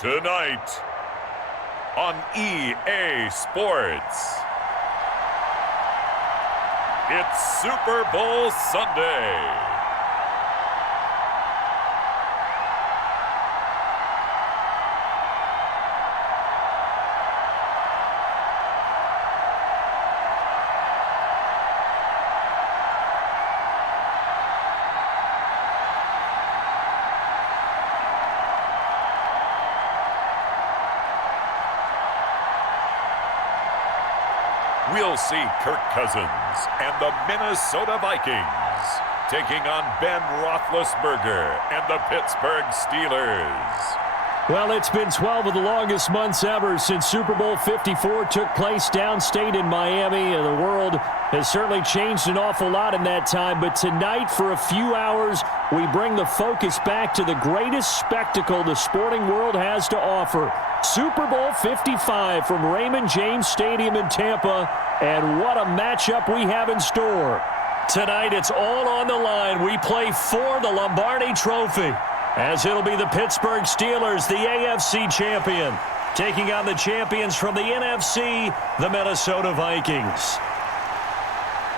Tonight on EA Sports, it's Super Bowl Sunday. We'll see Kirk Cousins and the Minnesota Vikings taking on Ben Roethlisberger and the Pittsburgh Steelers. Well, it's been 12 of the longest months ever since Super Bowl 54 took place downstate in Miami, and the world has certainly changed an awful lot in that time. But tonight, for a few hours, we bring the focus back to the greatest spectacle the sporting world has to offer. Super Bowl 55 from Raymond James Stadium in Tampa, and what a matchup we have in store. Tonight, it's all on the line. We play for the Lombardi Trophy, as it'll be the Pittsburgh Steelers, the AFC champion, taking on the champions from the NFC, the Minnesota Vikings.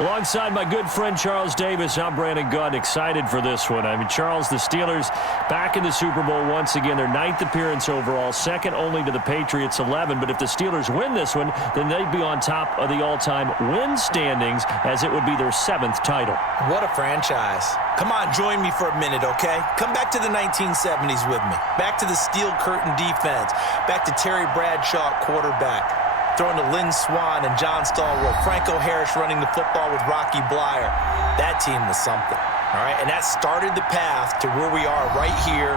Alongside my good friend Charles Davis, I'm Brandon Gunn, excited for this one. I mean, Charles, the Steelers back in the Super Bowl once again. Their 9th appearance overall, second only to the Patriots' 11. But if the Steelers win this one, then they'd be on top of the all-time win standings, as it would be their 7th title. What a franchise. Come on, join me for a minute, okay? Come back to the 1970s with me. Back to the steel curtain defense. Back to Terry Bradshaw, quarterback. Throwing to Lynn Swann and John Stallworth. Franco Harris running the football with Rocky Blyer. That team was something, all right? And that started the path to where we are right here,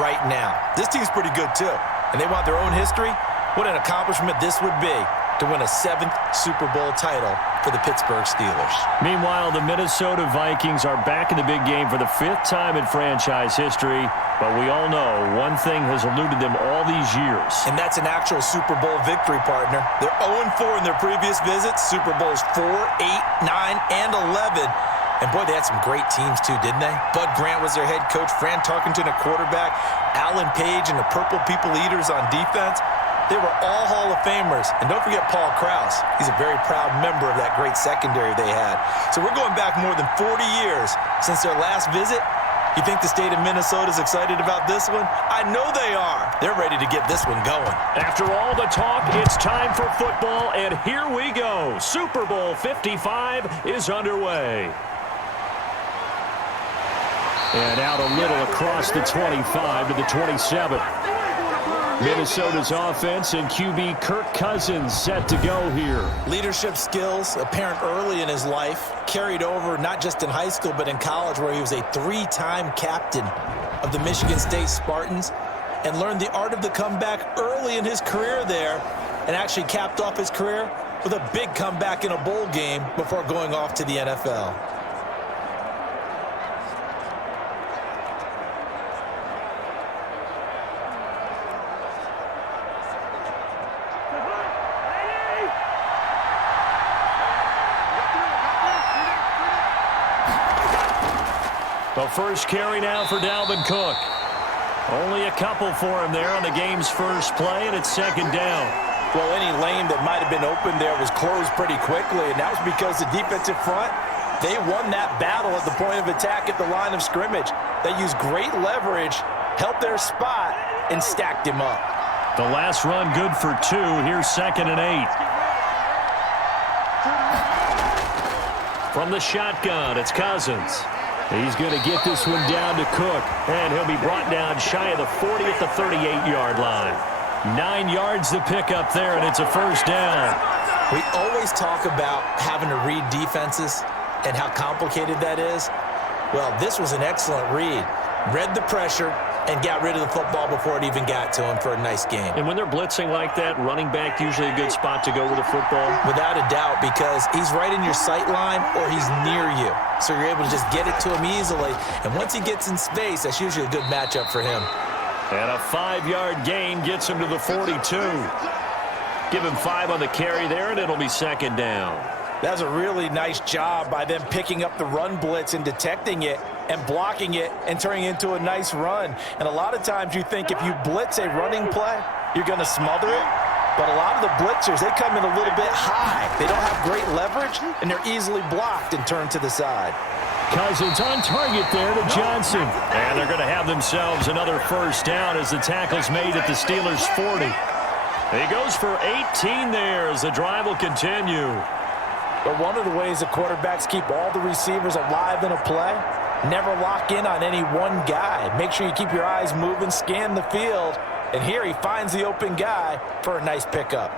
right now. This team's pretty good, too. And they want their own history. What an accomplishment this would be to win a 7th Super Bowl title for the Pittsburgh Steelers. Meanwhile, the Minnesota Vikings are back in the big game for the 5th time in franchise history. But we all know one thing has eluded them all these years. And that's an actual Super Bowl victory, partner. They're 0-4 in their previous visits. Super Bowls 4, 8, 9, and 11. And, boy, they had some great teams, too, didn't they? Bud Grant was their head coach. Fran Tarkenton, a quarterback. Alan Page and the Purple People Eaters on defense. They were all Hall of Famers. And don't forget Paul Krause. He's a very proud member of that great secondary they had. So we're going back more than 40 years since their last visit. You think the state of Minnesota is excited about this one? I know they are. They're ready to get this one going. After all the talk, it's time for football, and here we go. Super Bowl 55 is underway. And out a little across the 25 to the 27. Minnesota's offense and QB Kirk Cousins set to go here. Leadership skills apparent early in his life, carried over not just in high school but in college, where he was a 3-time captain of the Michigan State Spartans and learned the art of the comeback early in his career there, and actually capped off his career with a big comeback in a bowl game before going off to the NFL. The first carry now for Dalvin Cook. Only a couple for him there on the game's first play, and it's 2nd down. Well, any lane that might have been open there was closed pretty quickly, and that was because the defensive front, they won that battle at the point of attack at the line of scrimmage. They used great leverage, helped their spot, and stacked him up. The last run good for 2. Here's 2nd and 8. From the shotgun, it's Cousins. He's going to get this one down to Cook, and he'll be brought down shy of the 40 at the 38-yard line. 9 yards to pick up there, and it's a 1st down. We always talk about having to read defenses and how complicated that is. Well, this was an excellent read. Read the pressure and got rid of the football before it even got to him for a nice game. And when they're blitzing like that, running back usually a good spot to go with the football? Without a doubt, because he's right in your sight line or he's near you. So you're able to just get it to him easily. And once he gets in space, that's usually a good matchup for him. And a 5-yard gain gets him to the 42. Give him 5 on the carry there, and it'll be 2nd down. That was a really nice job by them picking up the run blitz and detecting it and blocking it and turning it into a nice run. And a lot of times you think if you blitz a running play, you're going to smother it. But a lot of the blitzers, they come in a little bit high. They don't have great leverage, and they're easily blocked and turned to the side. Cousins on target there to Johnson. And they're going to have themselves another first down as the tackle's made at the Steelers' 40. He goes for 18 there as the drive will continue. But one of the ways the quarterbacks keep all the receivers alive in a play, never lock in on any one guy. Make sure you keep your eyes moving, scan the field. And here he finds the open guy for a nice pickup.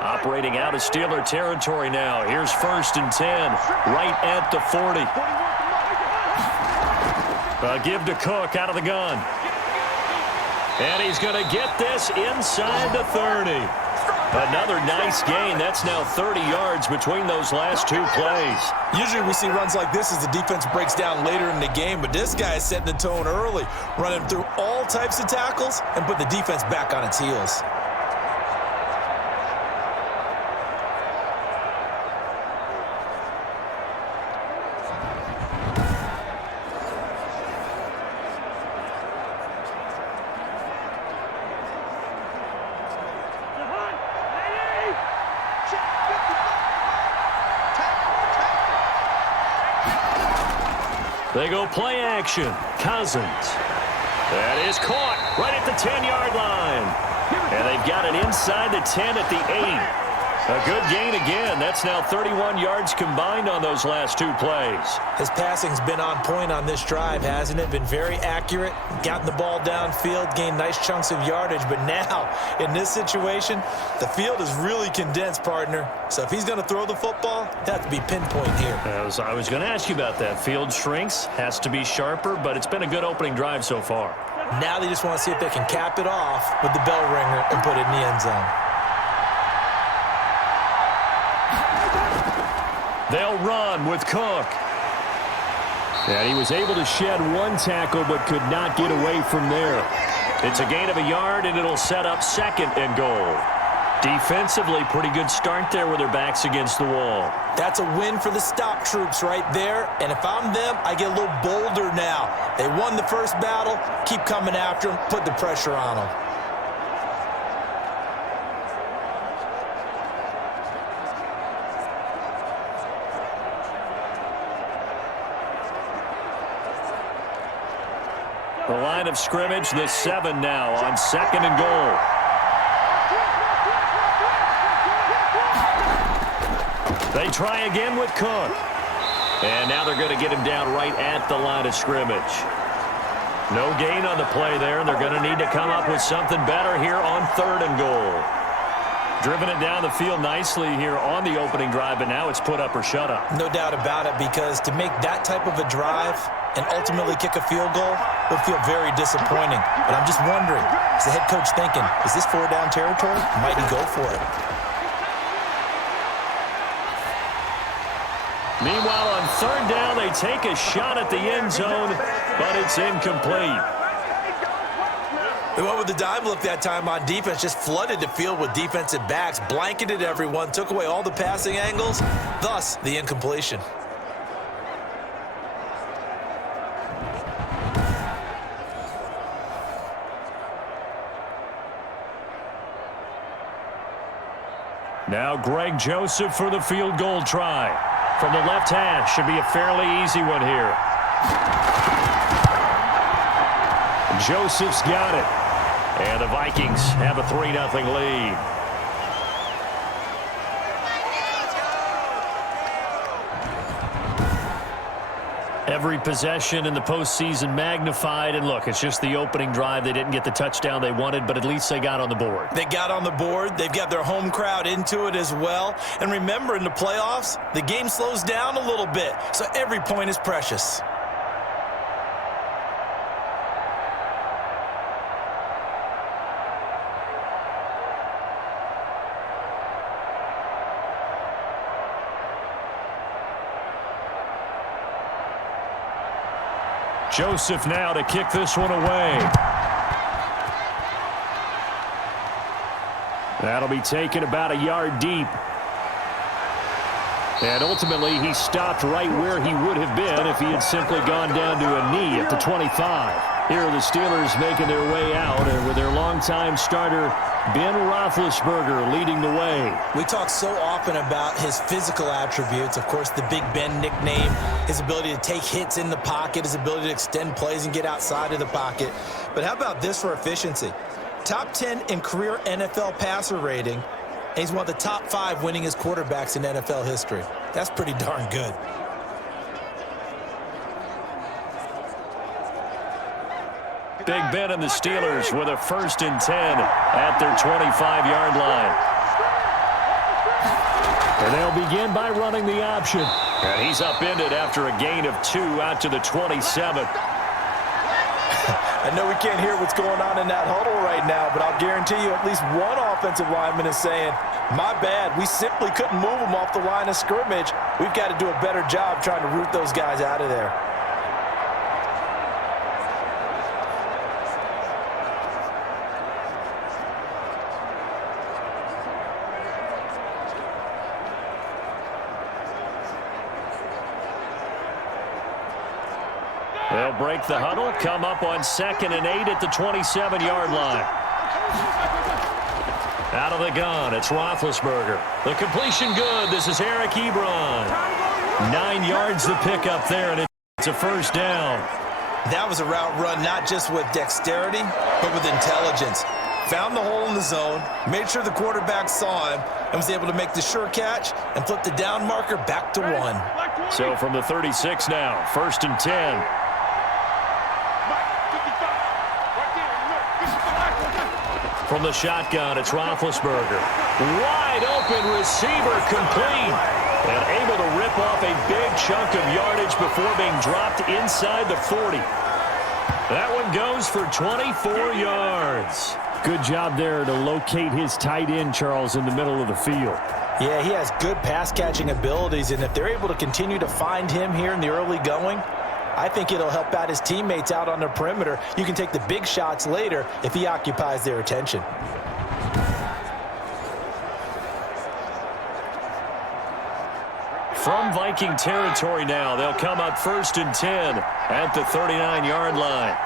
Operating out of Steeler territory now. Here's 1st and 10, right at the 40. Give to Cook out of the gun. And he's going to get this inside the 30. Another nice gain. That's now 30 yards between those last two plays. Usually we see runs like this as the defense breaks down later in the game, but this guy is setting the tone early, running through all types of tackles and put the defense back on its heels. They go play action. Cousins. That is caught right at the 10-yard line. And they've got it inside the 10 at the 8. A good gain again. That's now 31 yards combined on those last two plays. His passing's been on point on this drive, hasn't it? Been very accurate, gotten the ball downfield, gained nice chunks of yardage. But now, in this situation, the field is really condensed, partner. So if he's going to throw the football, it has to be pinpoint here. I was going to ask you about that. Field shrinks, has to be sharper, but it's been a good opening drive so far. Now they just want to see if they can cap it off with the bell ringer and put it in the end zone. They'll run with Cook. And he was able to shed one tackle but could not get away from there. It's a gain of a yard, and it'll set up 2nd and goal. Defensively, pretty good start there with their backs against the wall. That's a win for the stop troops right there. And if I'm them, I get a little bolder now. They won the first battle. Keep coming after them. Put the pressure on them. The line of scrimmage, the 7 now on 2nd and goal. They try again with Cook. And now they're going to get him down right at the line of scrimmage. No gain on the play there, and they're going to need to come up with something better here on 3rd and goal. Driven it down the field nicely here on the opening drive, but now it's put up or shut up. No doubt about it, because to make that type of a drive and ultimately kick a field goal will feel very disappointing. But I'm just wondering, is the head coach thinking, is this 4-down territory? Might he go for it? Meanwhile, on 3rd down, they take a shot at the end zone, but it's incomplete. They went with the dime look that time on defense, just flooded the field with defensive backs, blanketed everyone, took away all the passing angles, thus the incompletion. Now Greg Joseph for the field goal try. From the left hash, should be a fairly easy one here. Joseph's got it. And the Vikings have a 3-0 lead. Every possession in the postseason magnified. And look, it's just the opening drive. They didn't get the touchdown they wanted, but at least they got on the board. They got on the board. They've got their home crowd into it as well. And remember, in the playoffs, the game slows down a little bit. So every point is precious. Joseph now to kick this one away. That'll be taken about a yard deep. And ultimately, he stopped right where he would have been if he had simply gone down to a knee at the 25. Here are the Steelers making their way out, and with their longtime starter, Ben Roethlisberger, leading the way. We talk so often about his physical attributes. Of course, the Big Ben nickname, his ability to take hits in the pocket, his ability to extend plays and get outside of the pocket. But how about this for efficiency? Top 10 in career NFL passer rating. And he's one of the top 5 winningest quarterbacks in NFL history. That's pretty darn good. Big Ben and the Steelers with a 1st and 10 at their 25-yard line. And they'll begin by running the option. And he's upended after a gain of 2 out to the 27. I know we can't hear what's going on in that huddle right now, but I'll guarantee you at least one offensive lineman is saying, my bad, we simply couldn't move them off the line of scrimmage. We've got to do a better job trying to root those guys out of there. They'll break the huddle, come up on 2nd and 8 at the 27-yard line. Out of the gun, it's Roethlisberger. The completion good. This is Eric Ebron. 9 yards to pick up there, and it's a 1st down. That was a route run not just with dexterity, but with intelligence. Found the hole in the zone, made sure the quarterback saw him, and was able to make the sure catch and flip the down marker back to 1. So from the 36 now, 1st and 10. From the shotgun, it's Roethlisberger. Wide open receiver, complete. And able to rip off a big chunk of yardage before being dropped inside the 40. That one goes for 24 yards. Good job there to locate his tight end, Charles, in the middle of the field. Yeah, he has good pass-catching abilities, and if they're able to continue to find him here in the early going, I think it'll help out his teammates out on the perimeter. You can take the big shots later if he occupies their attention. From Viking territory now, they'll come up 1st and 10 at the 39-yard line.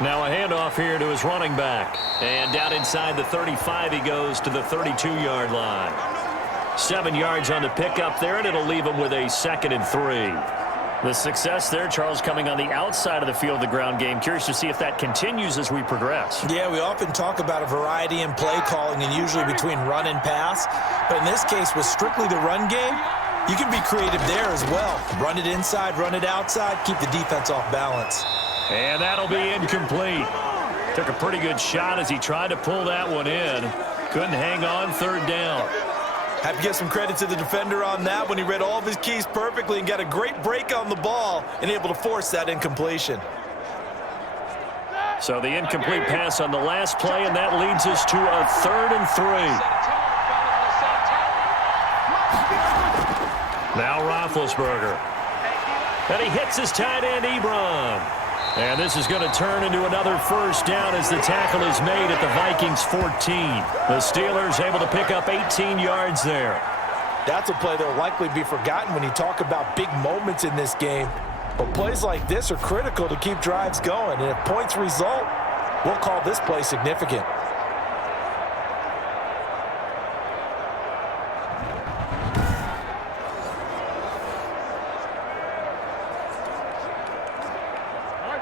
Now a handoff here to his running back. And down inside the 35, he goes to the 32-yard line. 7 yards on the pickup there, and it'll leave him with a 2nd and 3. The success there, Charles, coming on the outside of the field, the ground game. Curious to see if that continues as we progress. Yeah, we often talk about a variety in play calling and usually between run and pass. But in this case, with strictly the run game, you can be creative there as well. Run it inside, run it outside, keep the defense off balance. And that'll be incomplete. Took a pretty good shot as he tried to pull that one in. Couldn't hang on, 3rd down. Have to give some credit to the defender on that when he read all of his keys perfectly and got a great break on the ball and able to force that incompletion. So the incomplete pass on the last play, and that leads us to a 3rd and 3. Now Roethlisberger. And he hits his tight end, Ebron. And this is going to turn into another 1st down as the tackle is made at the Vikings 14. The Steelers able to pick up 18 yards there. That's a play that will likely be forgotten when you talk about big moments in this game. But plays like this are critical to keep drives going. And if points result, we'll call this play significant.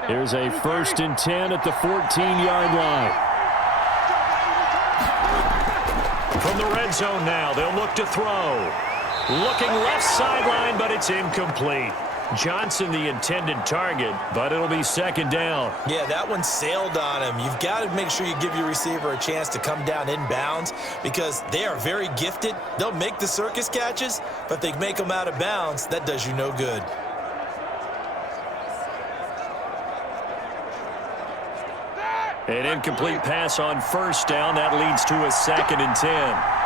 Here's a 1st and 10 at the 14-yard line. From the red zone now, they'll look to throw. Looking left sideline, but it's incomplete. Johnson the intended target, but it'll be 2nd down. Yeah, that one sailed on him. You've got to make sure you give your receiver a chance to come down inbounds because they are very gifted. They'll make the circus catches, but they make them out of bounds. That does you no good. An incomplete pass on 1st down. That leads to a 2nd and 10.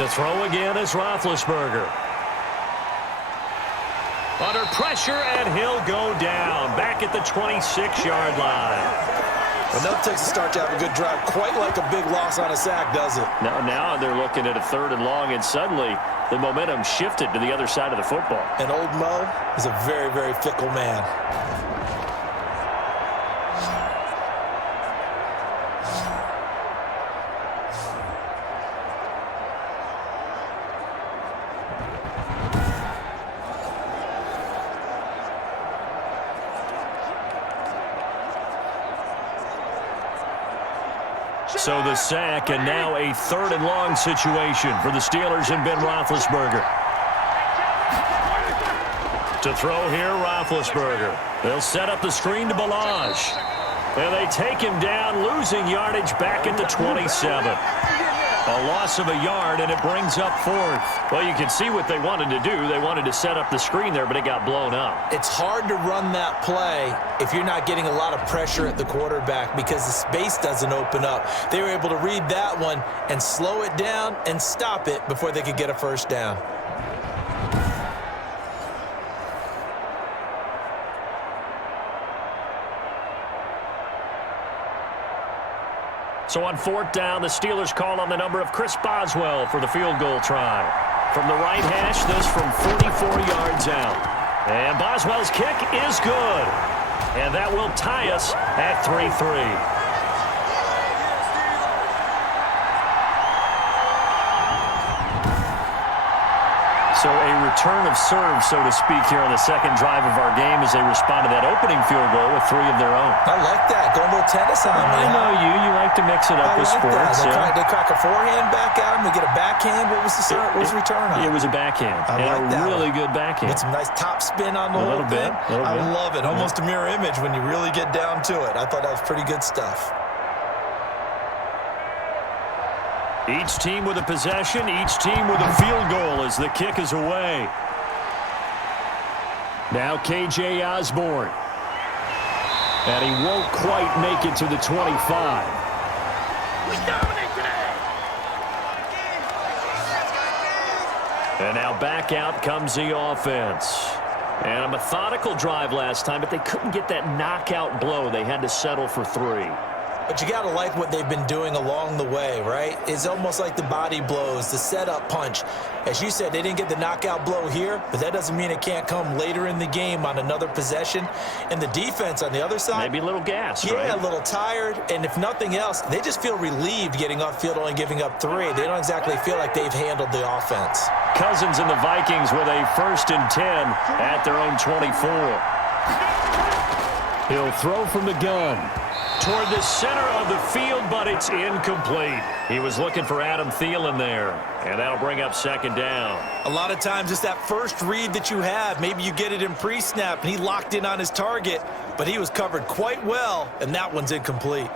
To throw again is Roethlisberger. Under pressure, and he'll go down. Back at the 26-yard line. Well, no takes to start to have a good drive. Quite like a big loss on a sack, does it? Now they're looking at a 3rd and long, and suddenly the momentum shifted to the other side of the football. And old Mo is a very, very fickle man. So the sack, and now a 3rd and long situation for the Steelers and Ben Roethlisberger. To throw here, Roethlisberger. They'll set up the screen to Ballage. And they take him down, losing yardage back at the 27. A loss of a yard, and it brings up 4th. Well, you can see what they wanted to do. They wanted to set up the screen there, but it got blown up. It's hard to run that play if you're not getting a lot of pressure at the quarterback because the space doesn't open up. They were able to read that one and slow it down and stop it before they could get a 1st down. So on 4th down, the Steelers call on the number of Chris Boswell for the field goal try. From the right hash, this from 44 yards out. And Boswell's kick is good. And that will tie us at 3-3. So a return of serve, so to speak, here on the 2nd drive of our game as they respond to that opening field goal with 3 of their own. I like that. Going a little tennis on me. I know you. You like to mix it up with sports. They crack a forehand back at him. They get a backhand. What was the return on? It was a backhand. I like that. A really good backhand. With some nice top spin on the whole thing. I love it. Almost a mirror image when you really get down to it. I thought that was pretty good stuff. Each team with a possession, each team with a field goal as the kick is away. Now KJ Osborne. And he won't quite make it to the 25. We dominate today. And now back out comes the offense. And a methodical drive last time, but they couldn't get that knockout blow. They had to settle for 3. But you got to like what they've been doing along the way, right? It's almost like the body blows, the setup punch. As you said, they didn't get the knockout blow here, but that doesn't mean it can't come later in the game on another possession. And the defense on the other side, maybe a little gassed, right? Yeah, a little tired. And if nothing else, they just feel relieved getting off field, only giving up 3. They don't exactly feel like they've handled the offense. Cousins and the Vikings with a 1st and 10 at their own 24. He'll throw from the gun toward the center of the field, but it's incomplete. He was looking for Adam Thielen there, and that'll bring up 2nd down. A lot of times it's that first read that you have. Maybe you get it in pre-snap, and he locked in on his target, but he was covered quite well, and that one's incomplete.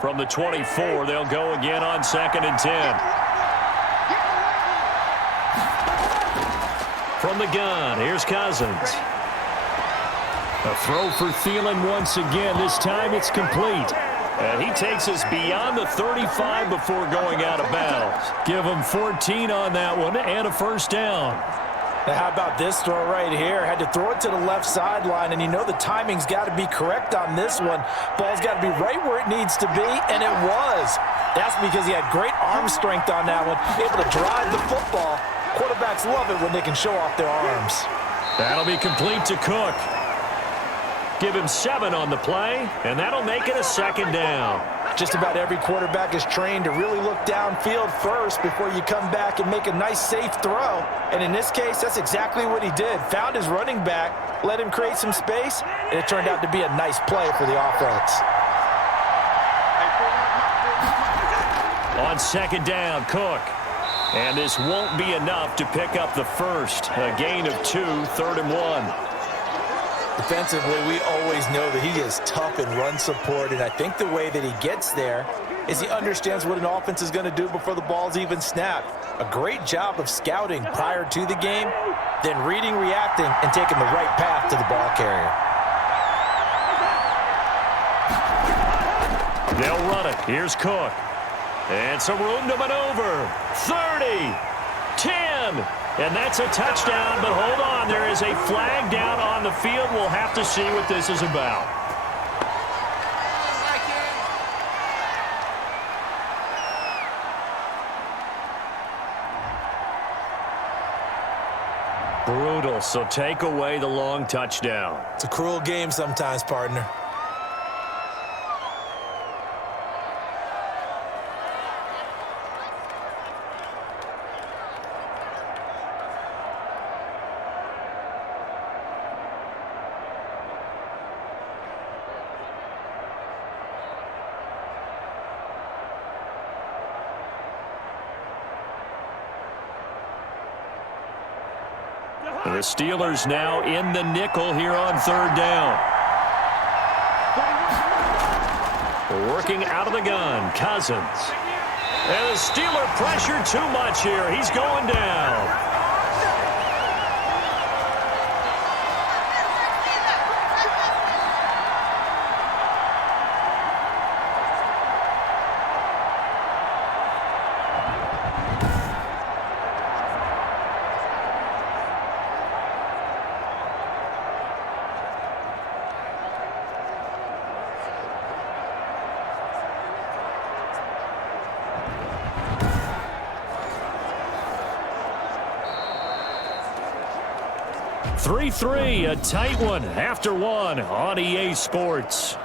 From the 24, they'll go again on 2nd and 10. From the gun, here's Cousins. A throw for Thielen once again. This time it's complete. And he takes us beyond the 35 before going out of bounds. Give him 14 on that one and a 1st down. Now how about this throw right here? Had to throw it to the left sideline, and you know the timing's got to be correct on this one. Ball's got to be right where it needs to be, and it was. That's because he had great arm strength on that one, able to drive the football. Quarterbacks love it when they can show off their arms. That'll be complete to Cook. Give him 7 on the play, and that'll make it a 2nd down. Just about every quarterback is trained to really look downfield first before you come back and make a nice, safe throw. And in this case, that's exactly what he did. Found his running back, let him create some space, and it turned out to be a nice play for the offense. On 2nd down, Cook. And this won't be enough to pick up the 1st. A gain of 2, 3rd and 1. Defensively, we always know that he is tough in run support, and I think the way that he gets there is he understands what an offense is going to do before the ball's even snapped. A great job of scouting prior to the game, then reading, reacting, and taking the right path to the ball carrier. They'll run it. Here's Cook. And some room to maneuver. 30, 10, and that's a touchdown, but hold on. There is a flag down on the field. We'll have to see what this is about. Brutal, so take away the long touchdown. It's a cruel game sometimes, partner. The Steelers now in the nickel here on third down. Working out of the gun, Cousins. And the Steeler pressure too much here. He's going down. Three, a tight one after one on EA Sports.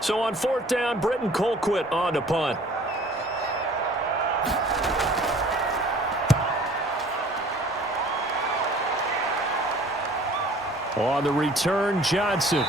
So on fourth down, Britton Colquitt on to punt. On the return, Johnson.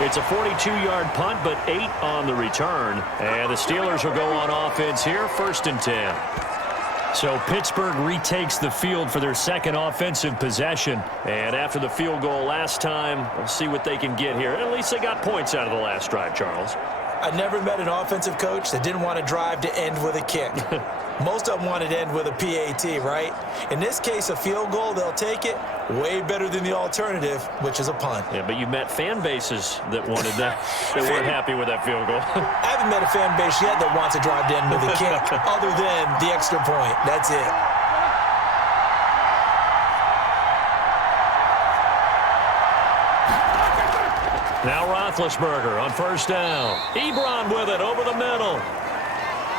It's a 42-yard punt, but 8 on the return. And the Steelers will go on offense here, 1st and 10. So Pittsburgh retakes the field for their second offensive possession. And after the field goal last time, we'll see what they can get here. At least they got points out of the last drive, Charles. I never met an offensive coach that didn't want to drive to end with a kick. Most of them wanted to end with a PAT, right? In this case, a field goal, they'll take it. Way better than the alternative, which is a punt. Yeah, but you've met fan bases that wanted that, that weren't happy with that field goal. I haven't met a fan base yet that wants to drive to end with a kick other than the extra point. That's it. Now Roethlisberger on first down. Ebron with it over the middle.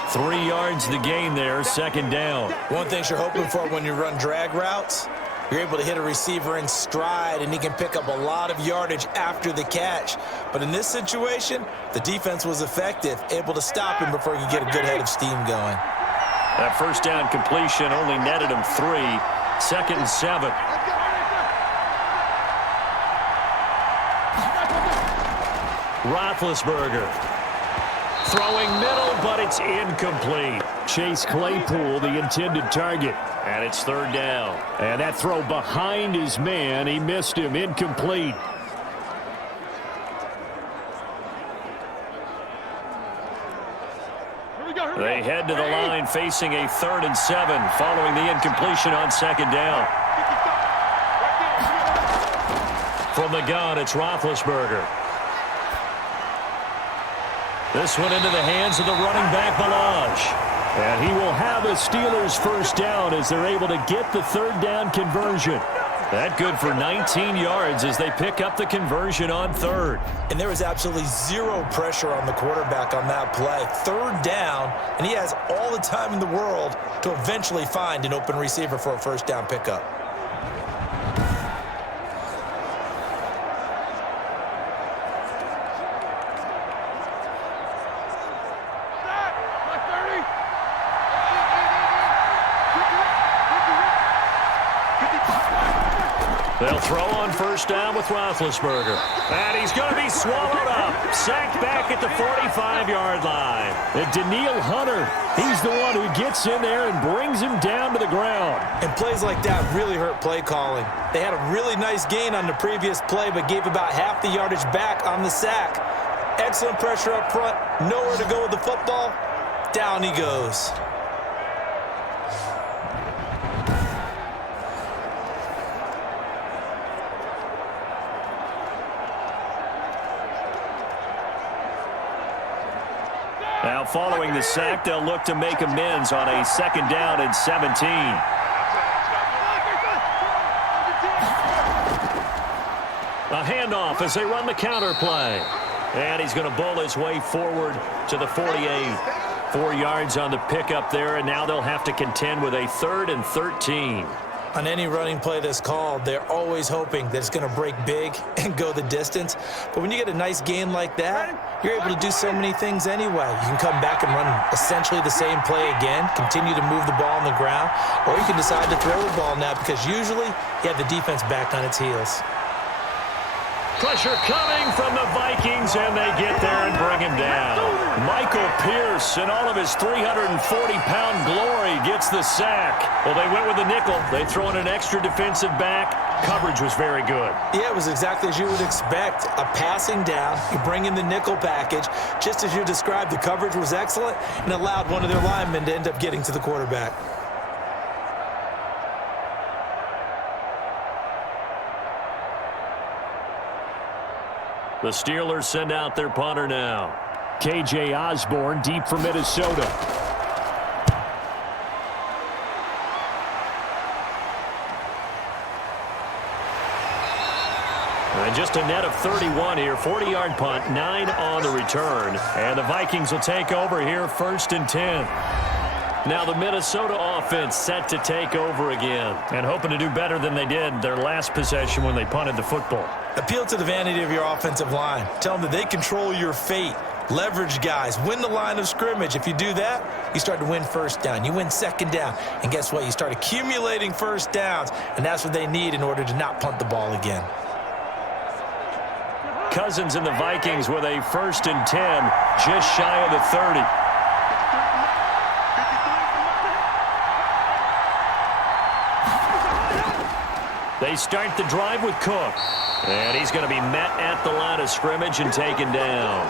3 yards the gain there, 2nd down. One thing you're hoping for when you run drag routes, you're able to hit a receiver in stride, and he can pick up a lot of yardage after the catch. But in this situation, the defense was effective, able to stop him before he could get a good head of steam going. That first down completion only netted him 3. 2nd and 7. Roethlisberger. Throwing middle, but it's incomplete. Chase Claypool, the intended target. And it's 3rd down. And that throw behind his man, he missed him, incomplete. They head to the line facing a 3rd and 7 following the incompletion on 2nd down. From the gun, it's Roethlisberger. This one into the hands of the running back, Balaj. And he will have a Steelers first down as they're able to get the 3rd down conversion. That good for 19 yards as they pick up the conversion on 3rd. And there was absolutely zero pressure on the quarterback on that play. 3rd down, and he has all the time in the world to eventually find an open receiver for a first down pickup. They'll throw on first down with Roethlisberger. And he's going to be swallowed up. Sacked back at the 45-yard line. And Danielle Hunter, he's the one who gets in there and brings him down to the ground. And plays like that really hurt play calling. They had a really nice gain on the previous play, but gave about half the yardage back on the sack. Excellent pressure up front. Nowhere to go with the football. Down he goes. Now following the sack, they'll look to make amends on a 2nd down and 17. A handoff as they run the counter play. And he's going to bowl his way forward to the 48. 4 yards on the pickup there, and now they'll have to contend with a 3rd and 13. On any running play that's called, they're always hoping that it's going to break big and go the distance. But when you get a nice gain like that, you're able to do so many things anyway. You can come back and run essentially the same play again, continue to move the ball on the ground, or you can decide to throw the ball now because usually you have the defense back on its heels. Pressure coming from the Vikings, and they get there and bring him down. Michael Pierce, in all of his 340-pound glory, gets the sack. Well, they went with the nickel. They throw in an extra defensive back. Coverage was very good. Yeah, it was exactly as you would expect. A passing down. You bring in the nickel package. Just as you described, the coverage was excellent and allowed one of their linemen to end up getting to the quarterback. The Steelers send out their punter now. KJ Osborne deep for Minnesota. And just a net of 31 here. 40-yard punt, 9 on the return. And the Vikings will take over here 1st and 10. Now the Minnesota offense set to take over again and hoping to do better than they did their last possession when they punted the football. Appeal to the vanity of your offensive line. Tell them that they control your fate. Leverage guys. Win the line of scrimmage. If you do that, you start to win 1st down. You win 2nd down. And guess what? You start accumulating 1st downs. And that's what they need in order to not punt the ball again. Cousins and the Vikings with a 1st and 10, just shy of the 30. They start the drive with Cook. And he's going to be met at the line of scrimmage and taken down.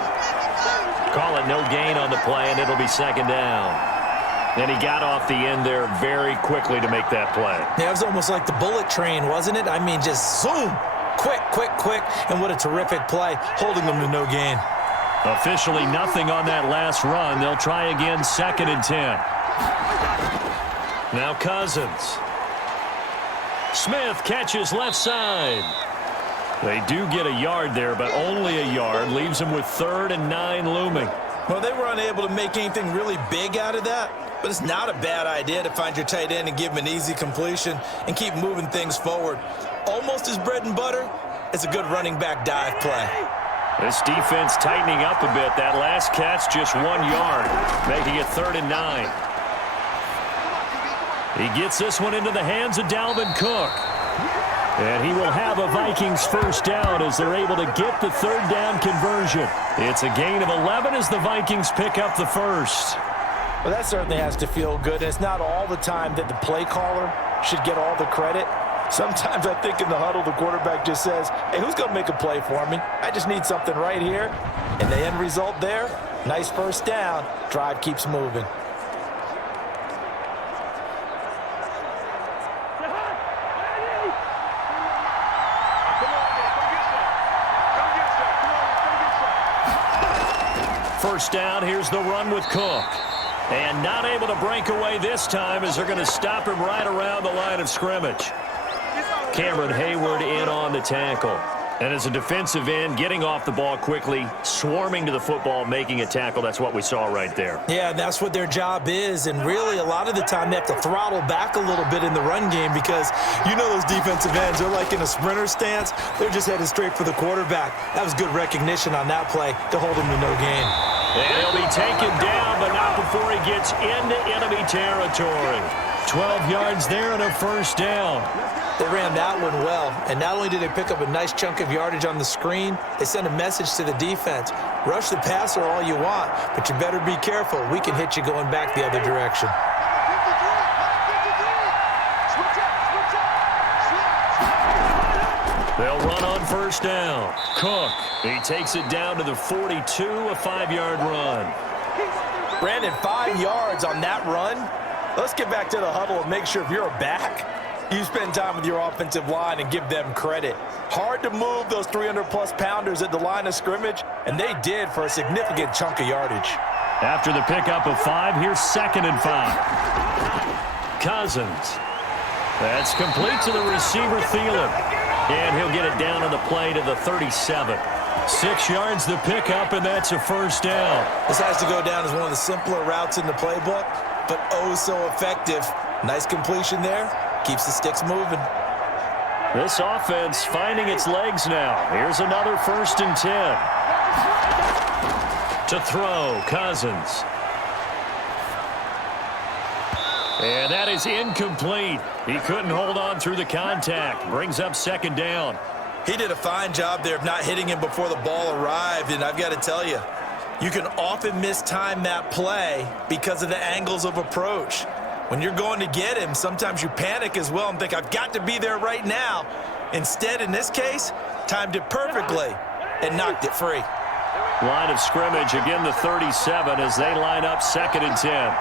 Call it no gain on the play, and it'll be 2nd down. And he got off the end there very quickly to make that play. Yeah, it was almost like the bullet train, wasn't it? I mean, just zoom. Quick, quick, quick. And what a terrific play, holding them to no gain. Officially nothing on that last run. They'll try again 2nd and 10. Now Cousins. Smith catches left side. They do get a yard there, but only a yard. Leaves them with 3rd and 9 looming. Well, they were unable to make anything really big out of that, but it's not a bad idea to find your tight end and give him an easy completion and keep moving things forward. Almost as bread and butter as a good running back dive play. This defense tightening up a bit. That last catch just 1 yard, making it 3rd and 9. He gets this one into the hands of Dalvin Cook. And he will have a Vikings 1st down as they're able to get the 3rd down conversion. It's a gain of 11 as the Vikings pick up the 1st. Well, that certainly has to feel good. It's not all the time that the play caller should get all the credit. Sometimes I think in the huddle, the quarterback just says, hey, who's going to make a play for me? I just need something right here. And the end result there, nice 1st down. Drive keeps moving. First down, here's the run with Cook. And not able to break away this time as they're going to stop him right around the line of scrimmage. Cameron Hayward in on the tackle. And as a defensive end, getting off the ball quickly, swarming to the football, making a tackle. That's what we saw right there. Yeah, that's what their job is. And really, a lot of the time, they have to throttle back a little bit in the run game because you know those defensive ends, they're like in a sprinter stance. They're just headed straight for the quarterback. That was good recognition on that play to hold him to no gain. And he'll be taken down, but not before he gets into enemy territory. 12 yards there and a 1st down. They ran that one well, and not only did they pick up a nice chunk of yardage on the screen, they sent a message to the defense. Rush the passer all you want, but you better be careful. We can hit you going back the other direction. They'll run on first down. Cook, he takes it down to the 42, a 5-yard run. Brandon, 5 yards on that run. Let's get back to the huddle and make sure if you're a back, you spend time with your offensive line and give them credit. Hard to move those 300-plus pounders at the line of scrimmage, and they did for a significant chunk of yardage. After the pickup of 5, here's 2nd and 5. Cousins. That's complete to the receiver, Thielen. And he'll get it down on the play to the 37. 6 yards the pickup, and that's a first down. This has to go down as one of the simpler routes in the playbook, but oh so effective. Nice completion there. Keeps the sticks moving. This offense finding its legs now. Here's another 1st and 10. To throw, Cousins. And that is incomplete. He couldn't hold on through the contact. Brings up 2nd down. He did a fine job there of not hitting him before the ball arrived, and I've got to tell you, you can often mistime that play because of the angles of approach. When you're going to get him, sometimes you panic as well and think, I've got to be there right now. Instead, in this case, timed it perfectly and knocked it free. Line of scrimmage, again the 37 as they line up 2nd and 10.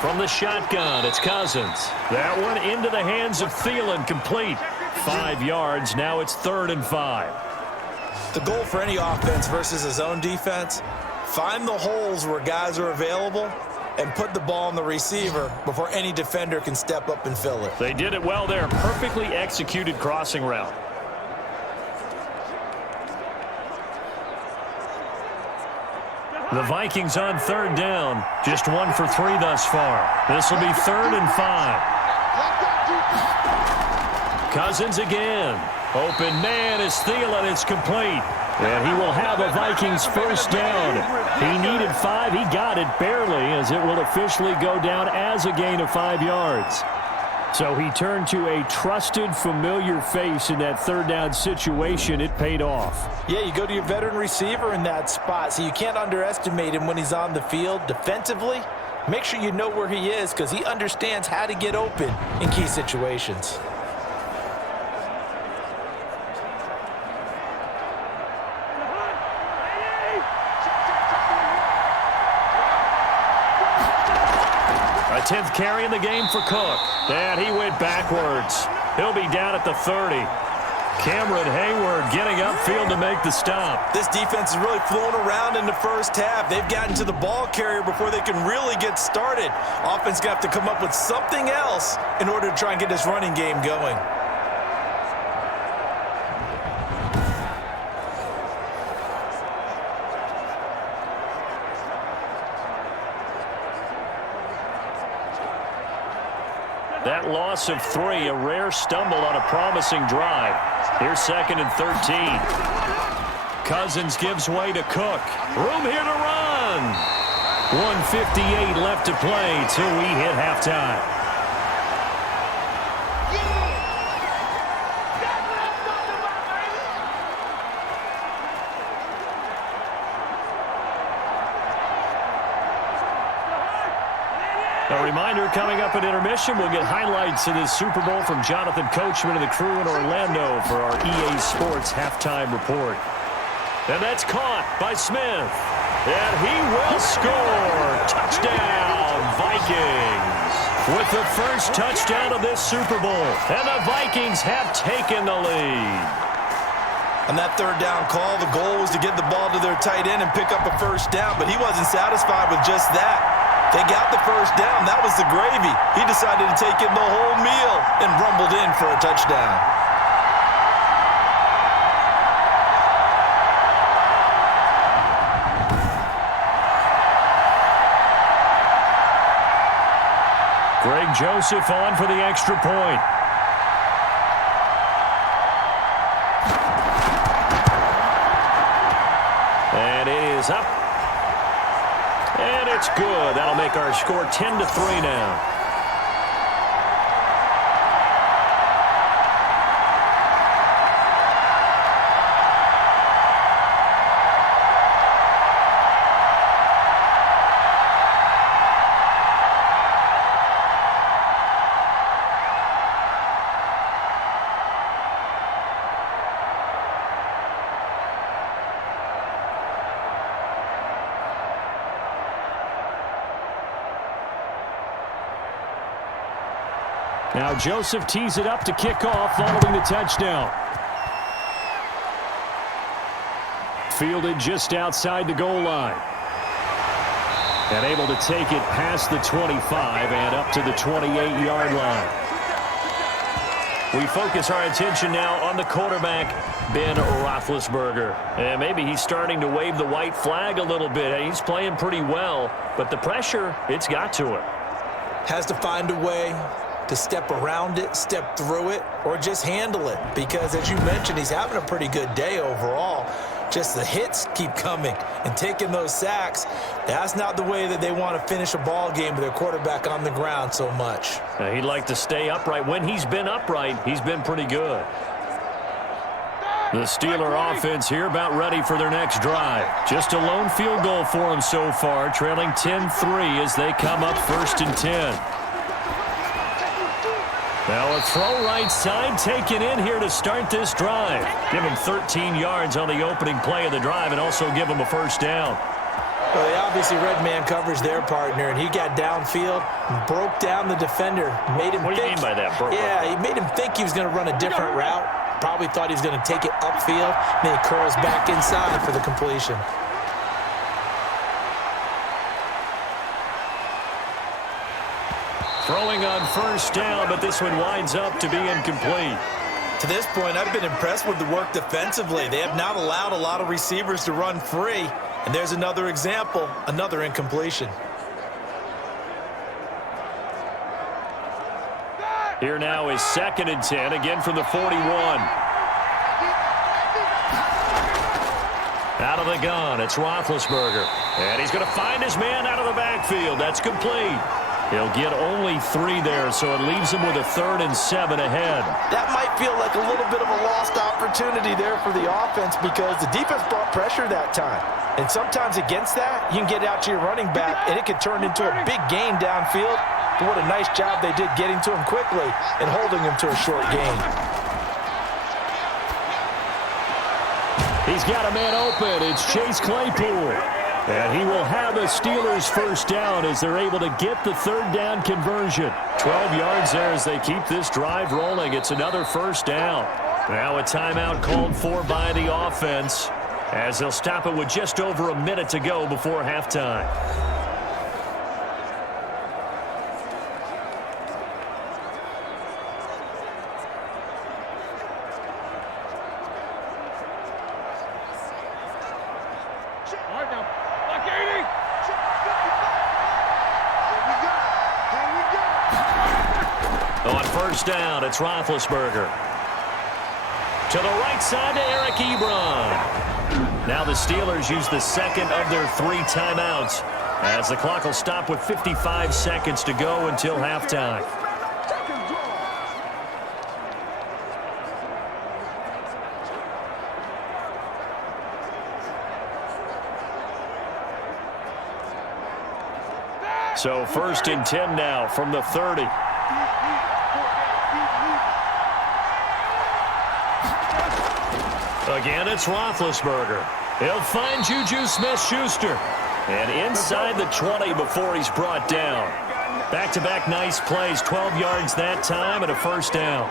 From the shotgun, it's Cousins. That one into the hands of Thielen, complete. 5 yards, now it's 3rd and 5. The goal for any offense versus a zone defense, find the holes where guys are available and put the ball on the receiver before any defender can step up and fill it. They did it well there. Perfectly executed crossing route. The Vikings on 3rd down. Just 1 for 3 thus far. This will be 3rd and 5. Cousins again. Open man is Thielen. It's complete. And he will have a Vikings first down. He needed 5. He got it barely, as it will officially go down as a gain of 5 yards. So he turned to a trusted, familiar face in that 3rd down situation. It paid off. Yeah, you go to your veteran receiver in that spot, so you can't underestimate him when he's on the field. Defensively, make sure you know where he is because he understands how to get open in key situations. A 10th carry in the game for Cook. And he went backwards. He'll be down at the 30. Cameron Hayward getting upfield to make the stop. This defense is really flown around in the first half. They've gotten to the ball carrier before they can really get started. Offense got to come up with something else in order to try and get this running game going. That loss of 3, a rare stumble on a promising drive. Here's 2nd and 13. Cousins gives way to Cook. Room here to run. 1:58 left to play till we hit halftime. A reminder, coming up at intermission, we'll get highlights of this Super Bowl from Jonathan Coachman and the crew in Orlando for our EA Sports halftime report. And that's caught by Smith. And he will score. Touchdown, Vikings. With the first touchdown of this Super Bowl. And the Vikings have taken the lead. On that 3rd down call, the goal was to get the ball to their tight end and pick up a first down, but he wasn't satisfied with just that. They got the first down. That was the gravy. He decided to take in the whole meal and rumbled in for a touchdown. Greg Joseph on for the extra point. And it is up. And it's good. That'll make our score 10-3 now. Now Joseph tees it up to kick off following the touchdown. Fielded just outside the goal line. And able to take it past the 25 and up to the 28-yard line. We focus our attention now on the quarterback, Ben Roethlisberger. And maybe he's starting to wave the white flag a little bit. He's playing pretty well, but the pressure, it's got to him. Has to find a way to step around it, step through it, or just handle it. Because as you mentioned, he's having a pretty good day overall. Just the hits keep coming and taking those sacks. That's not the way that they want to finish a ball game with their quarterback on the ground so much. He'd like to stay upright. When he's been upright, he's been pretty good. The Steeler offense here about ready for their next drive. Just a lone field goal for them so far, trailing 10-3 as they come up 1st and 10. Now a throw right side taken in here to start this drive. Give him 13 yards on the opening play of the drive and also give him a first down. Well, they obviously red man coverage their partner, and he got downfield and broke down the defender. Made him what do you mean by that? He made him think he was going to run a different route. Probably thought he was going to take it upfield. Then he curls back inside for the completion. Throwing on first down, but this one winds up to be incomplete. To this point, I've been impressed with the work defensively. They have not allowed a lot of receivers to run free. And there's another example, another incompletion. Here now is 2nd and 10, again from the 41. Out of the gun, it's Roethlisberger. And he's going to find his man out of the backfield. That's complete. He'll get only 3 there, so it leaves him with a 3rd and 7 ahead. That might feel like a little bit of a lost opportunity there for the offense because the defense brought pressure that time. And sometimes against that, you can get out to your running back, and it could turn into a big gain downfield. But what a nice job they did getting to him quickly and holding him to a short gain. He's got a man open. It's Chase Claypool. And he will have a Steelers first down as they're able to get the 3rd down conversion. 12 yards there as they keep this drive rolling. It's another first down. Now a timeout called for by the offense as they'll stop it with just over a minute to go before halftime. Down, it's Roethlisberger. To the right side to Eric Ebron. Now the Steelers use the 2nd of their 3 timeouts as the clock will stop with 55 seconds to go until halftime. So 1st and 10 now from the 30. Again, it's Roethlisberger. He'll find Juju Smith-Schuster. And inside the 20 before he's brought down. Back-to-back nice plays, 12 yards that time and a first down.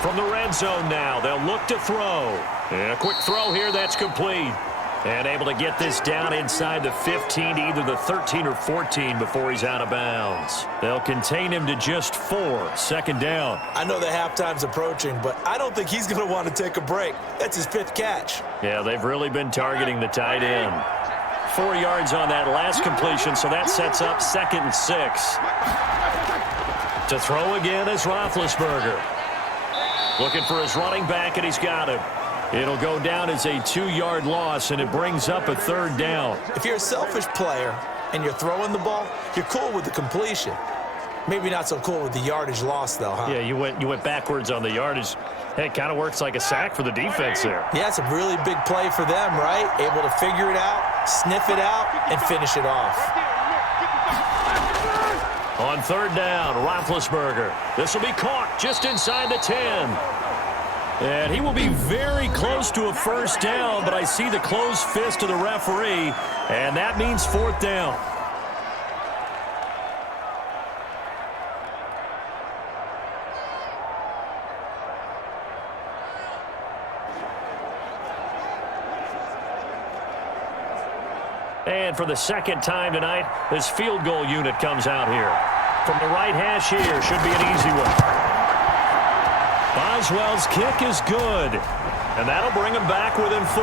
From the red zone now, they'll look to throw. And a quick throw here, that's complete. And able to get this down inside the 15, either the 13 or 14 before he's out of bounds. They'll contain him to just 4, 2nd down. I know that halftime's approaching, but I don't think he's going to want to take a break. That's his 5th catch. Yeah, they've really been targeting the tight end. 4 yards on that last completion, so that sets up 2nd and 6. To throw again is Roethlisberger. Looking for his running back, and he's got him. It'll go down as a 2-yard loss, and it brings up a 3rd down. If you're a selfish player and you're throwing the ball, you're cool with the completion. Maybe not so cool with the yardage loss, though, huh? Yeah, you went backwards on the yardage. Hey, it kind of works like a sack for the defense there. Yeah, it's a really big play for them, right? Able to figure it out, sniff it out, and finish it off. On third down, Roethlisberger. This will be caught just inside the 10. And he will be very close to a first down, but I see the closed fist of the referee, and that means fourth down. And for the second time tonight, this field goal unit comes out here. From the right hash here, should be an easy one. Boswell's kick is good, and that'll bring him back within 4.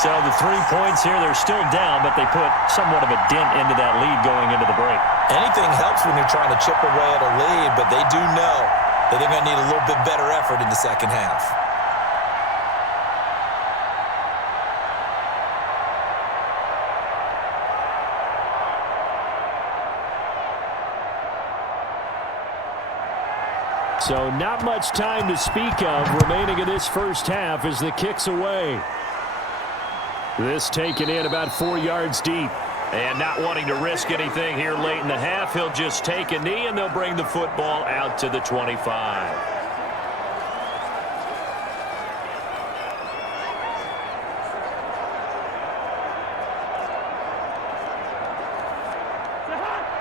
So the 3 points here, they're still down, but they put somewhat of a dent into that lead going into the break. Anything helps when you're trying to chip away at a lead, but they do know that they're going to need a little bit better effort in the second half. So not much time to speak of remaining in this first half as the kick's away. This taken in about 4 yards deep. And not wanting to risk anything here late in the half, he'll just take a knee and they'll bring the football out to the 25.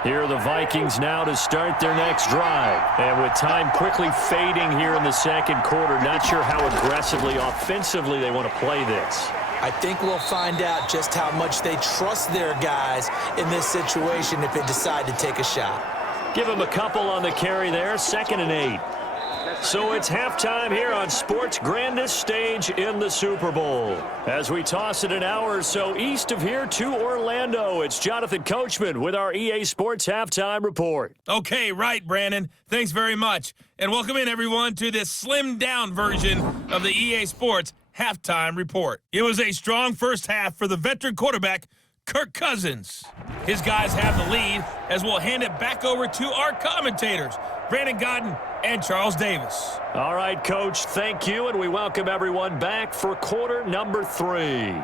Here are the Vikings now to start their next drive. And with time quickly fading here in the second quarter, not sure how aggressively, offensively they want to play this. I think we'll find out just how much they trust their guys in this situation if they decide to take a shot. Give them a couple on the carry there, 2nd and 8. So it's halftime here on sports' grandest stage in the Super Bowl. As we toss it an hour or so east of here to Orlando, it's Jonathan Coachman with our EA Sports Halftime Report. Okay, right, Brandon. Thanks very much. And welcome in, everyone, to this slimmed-down version of the EA Sports Halftime Report. It was a strong first half for the veteran quarterback, Kirk Cousins. His guys have the lead as we'll hand it back over to our commentators, Brandon Godden and Charles Davis. All right, Coach, thank you, and we welcome everyone back for quarter number 3.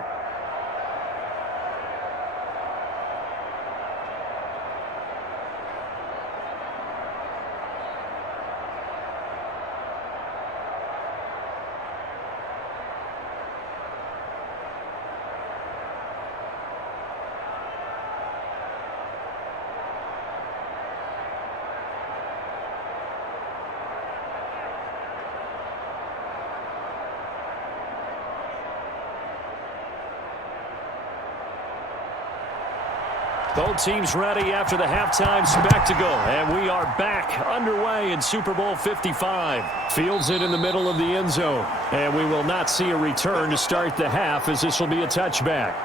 Both teams ready after the halftime spectacle, and we are back underway in Super Bowl 55. Fields it in the middle of the end zone, and we will not see a return to start the half as this will be a touchback.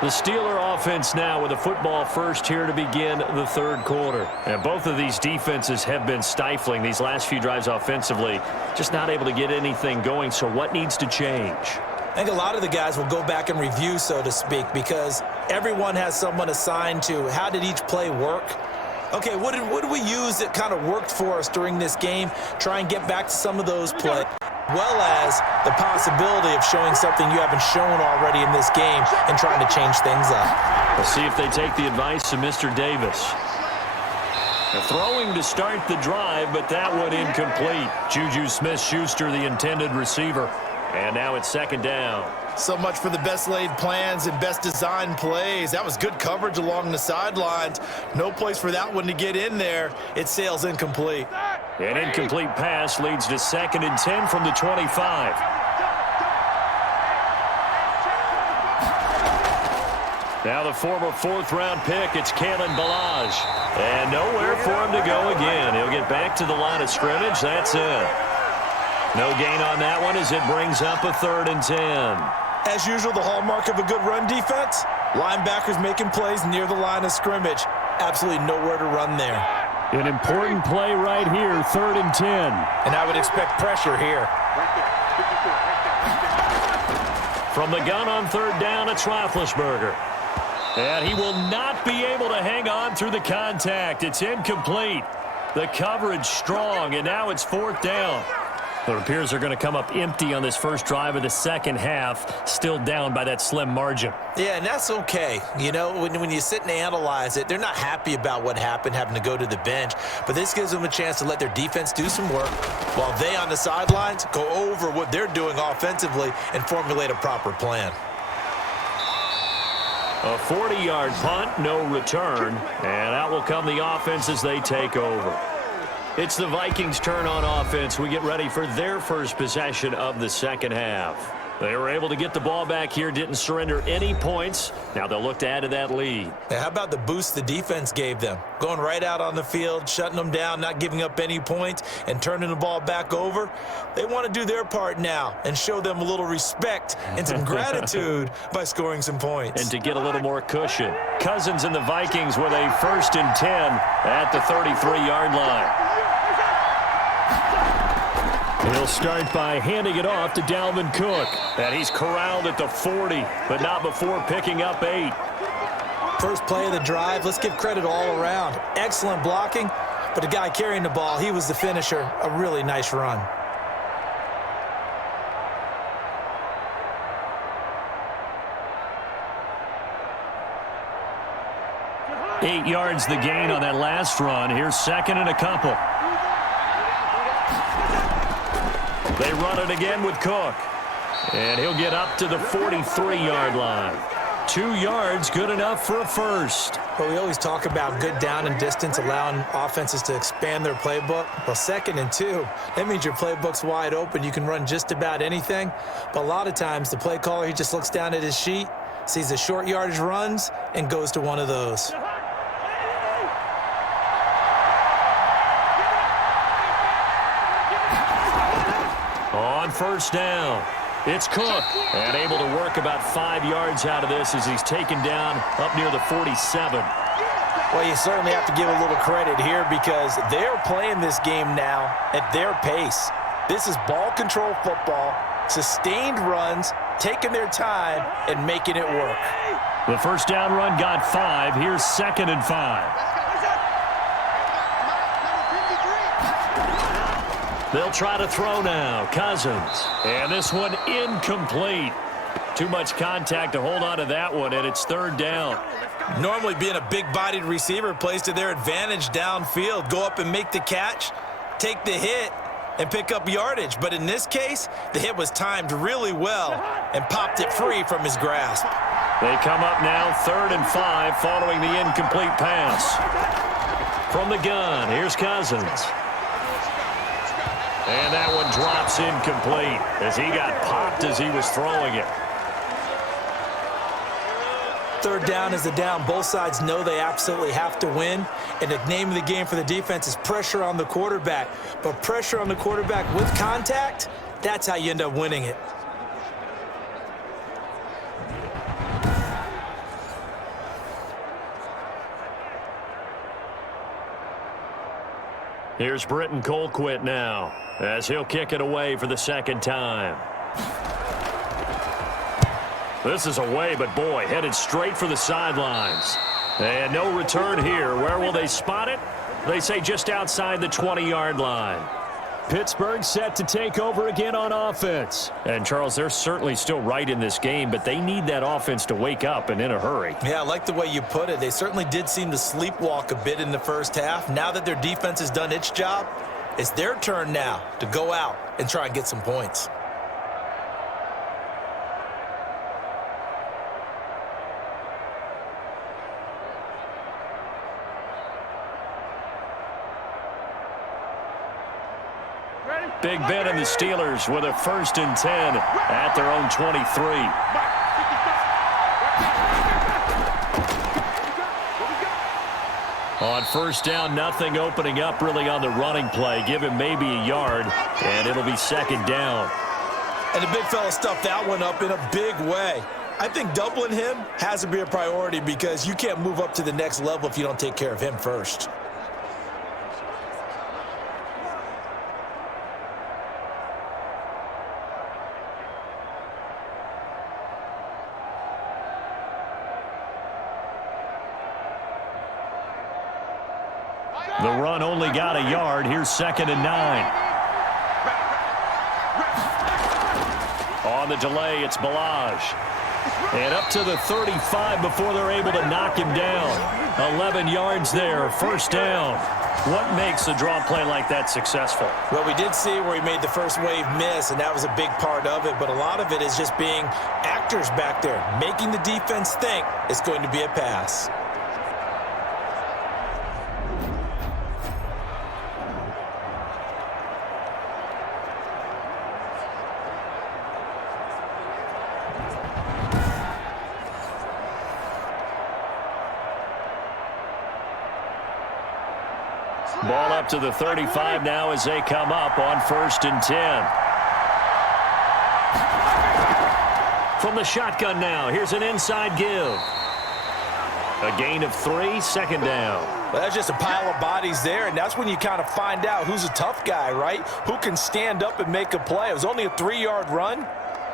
The Steeler offense now with a football first here to begin the third quarter. And both of these defenses have been stifling these last few drives offensively, just not able to get anything going. So what needs to change? I think a lot of the guys will go back and review, so to speak, because everyone has someone assigned to how did each play work. Okay, what did we use that kind of worked for us during this game? Try and get back to some of those plays, well as the possibility of showing something you haven't shown already in this game and trying to change things up. We'll see if they take the advice of Mr. Davis. Throwing to start the drive, but that one incomplete. Juju Smith-Schuster, the intended receiver. And now it's second down. So much for the best laid plans and best designed plays. That was good coverage along the sidelines. No place for that one to get in there. It sails incomplete. An incomplete pass leads to 2nd and 10 from the 25. Now the former 4th-round pick, it's Kalen Ballage. And nowhere for him to go again. He'll get back to the line of scrimmage. That's it. No gain on that one as it brings up a 3rd and 10. As usual, the hallmark of a good run defense, linebackers making plays near the line of scrimmage. Absolutely nowhere to run there. An important play right here, 3rd and 10. And I would expect pressure here. From the gun on 3rd down, it's Roethlisberger. And he will not be able to hang on through the contact. It's incomplete. The coverage strong, and now it's 4th down. It appears they're going to come up empty on this first drive of the second half, still down by that slim margin. Yeah, and that's okay. You know, when you sit and analyze it, they're not happy about what happened, having to go to the bench. But this gives them a chance to let their defense do some work while they on the sidelines go over what they're doing offensively and formulate a proper plan. A 40-yard punt, no return, and out will come the offense as they take over. It's the Vikings' turn on offense. We get ready for their first possession of the second half. They were able to get the ball back here, didn't surrender any points. Now they'll look to add to that lead. Now, how about the boost the defense gave them? Going right out on the field, shutting them down, not giving up any points, and turning the ball back over. They want to do their part now and show them a little respect and some gratitude by scoring some points. And to get a little more cushion. Cousins and the Vikings with a 1st and 10 at the 33-yard line. He'll start by handing it off to Dalvin Cook. And he's corralled at the 40, but not before picking up 8. First play of the drive, let's give credit all around. Excellent blocking, but the guy carrying the ball, he was the finisher. A really nice run. Eight yards the gain on that last run. Here's second and a couple. They run it again with Cook. And he'll get up to the 43-yard line. 2 yards, good enough for a first. Well, we always talk about good down and distance, allowing offenses to expand their playbook. Well, 2nd and 2, that means your playbook's wide open. You can run just about anything. But a lot of times, the play caller, he just looks down at his sheet, sees the short yardage runs, and goes to one of those. On first down, it's Cook, and able to work about 5 yards out of this as he's taken down up near the 47. Well, you certainly have to give a little credit here because they're playing this game now at their pace. This is ball control football, sustained runs, taking their time, and making it work. The first down run got 5. Here's 2nd and 5. They'll try to throw now. Cousins. And this one incomplete. Too much contact to hold on to that one, and it's 3rd down. Normally being a big-bodied receiver plays to their advantage downfield. Go up and make the catch, take the hit, and pick up yardage. But in this case, the hit was timed really well and popped it free from his grasp. They come up now 3rd and 5 following the incomplete pass. From the gun, here's Cousins. And that one drops incomplete as he got popped as he was throwing it. 3rd down is the down. Both sides know they absolutely have to win. And the name of the game for the defense is pressure on the quarterback. But pressure on the quarterback with contact, that's how you end up winning it. Here's Britton Colquitt now as he'll kick it away for the 2nd time. This is away, but boy, headed straight for the sidelines. And no return here. Where will they spot it? They say just outside the 20-yard line. Pittsburgh set to take over again on offense. And, Charles, they're certainly still right in this game, but they need that offense to wake up and in a hurry. Yeah, I like the way you put it. They certainly did seem to sleepwalk a bit in the first half. Now that their defense has done its job, it's their turn now to go out and try and get some points. Big Ben and the Steelers with a 1st and 10 at their own 23. On first down, nothing opening up really on the running play. Give him maybe a yard, and it'll be 2nd down. And the big fella stuffed that one up in a big way. I think doubling him has to be a priority because you can't move up to the next level if you don't take care of him first. The run only got a yard. Here's 2nd and 9. On the delay, it's Balaj. And up to the 35 before they're able to knock him down. 11 yards there, first down. What makes a draw play like that successful? Well, we did see where he made the first wave miss, and that was a big part of it. But a lot of it is just being actors back there, making the defense think it's going to be a pass. Ball up to the 35 now as they come up on 1st and 10. From the shotgun now, here's an inside give. A gain of 3, second down. Well, that's just a pile of bodies there, and that's when you kind of find out who's a tough guy, right? Who can stand up and make a play. It was only a 3-yard run,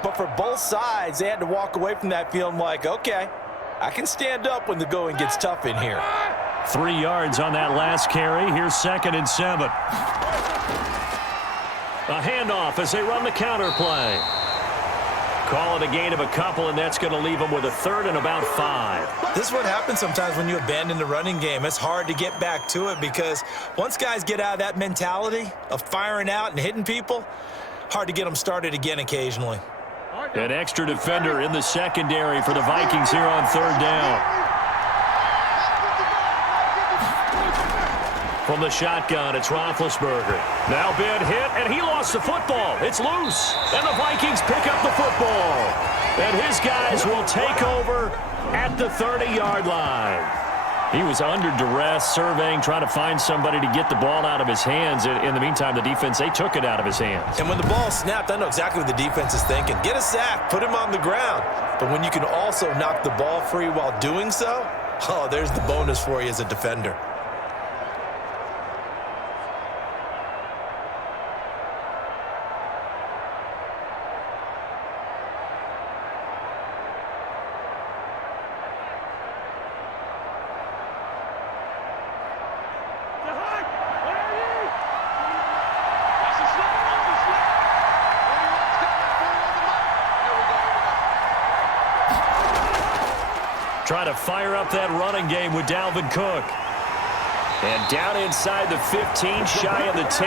but for both sides, they had to walk away from that feeling like, okay, I can stand up when the going gets tough in here. 3 yards on that last carry. Here's 2nd and 7. A handoff as they run the counter play. Call it a gain of a couple, and that's going to leave them with a 3rd and about 5. This is what happens sometimes when you abandon the running game. It's hard to get back to it because once guys get out of that mentality of firing out and hitting people, hard to get them started again occasionally. An extra defender in the secondary for the Vikings here on 3rd down. From the shotgun, it's Roethlisberger. Now been hit, and he lost the football. It's loose, and the Vikings pick up the football. And his guys will take over at the 30-yard line. He was under duress, surveying, trying to find somebody to get the ball out of his hands. In the meantime, the defense, they took it out of his hands. And when the ball snapped, I know exactly what the defense is thinking. Get a sack, put him on the ground. But when you can also knock the ball free while doing so, oh, there's the bonus for you as a defender. Try to fire up that running game with Dalvin Cook. And down inside the 15, shy of the 10.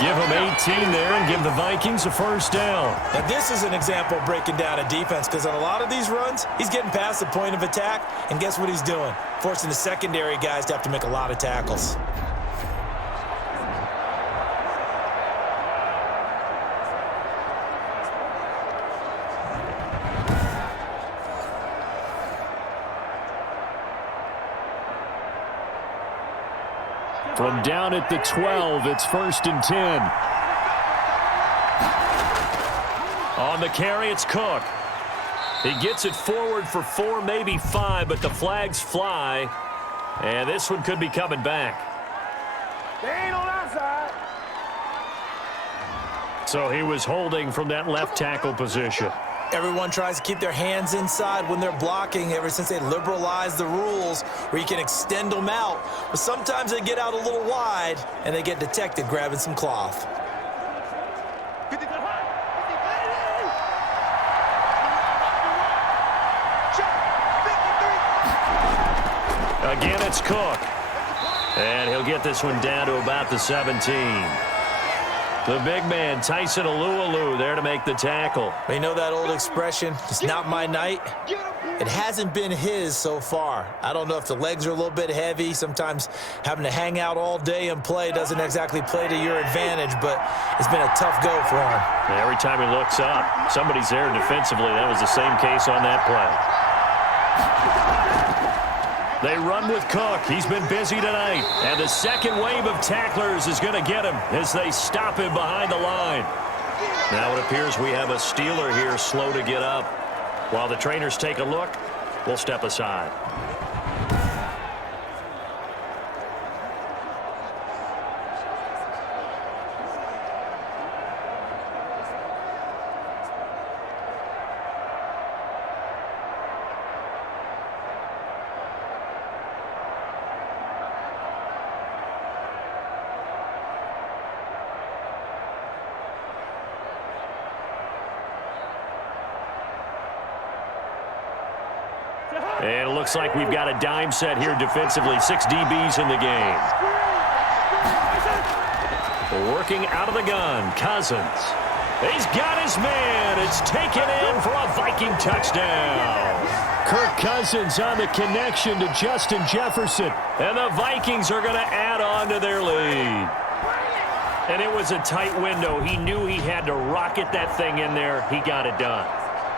Give him 18 there and give the Vikings a first down. Now this is an example of breaking down a defense because on a lot of these runs, he's getting past the point of attack, and guess what he's doing? Forcing the secondary guys to have to make a lot of tackles. From down at the 12, it's 1st and 10. On the carry, it's Cook. He gets it forward for 4, maybe 5, but the flags fly. And this one could be coming back. They ain't on our side. So he was holding from that left tackle position. Everyone tries to keep their hands inside when they're blocking ever since they liberalized the rules where you can extend them out. But sometimes they get out a little wide and they get detected grabbing some cloth. Again, it's Cook. And he'll get this one down to about the 17. The big man, Tyson Alualu, there to make the tackle. You know that old expression, it's not my night? It hasn't been his so far. I don't know if the legs are a little bit heavy. Sometimes having to hang out all day and play doesn't exactly play to your advantage, but it's been a tough go for him. And every time he looks up, somebody's there defensively. That was the same case on that play. They run with Cook. He's been busy tonight. And the second wave of tacklers is going to get him as they stop him behind the line. Now it appears we have a Steeler here slow to get up. While the trainers take a look, we'll step aside. And it looks like we've got a dime set here defensively. 6 DBs in the game. Working out of the gun, Cousins. He's got his man. It's taken in for a Viking touchdown. Kirk Cousins on the connection to Justin Jefferson. And the Vikings are going to add on to their lead. And it was a tight window. He knew he had to rocket that thing in there. He got it done.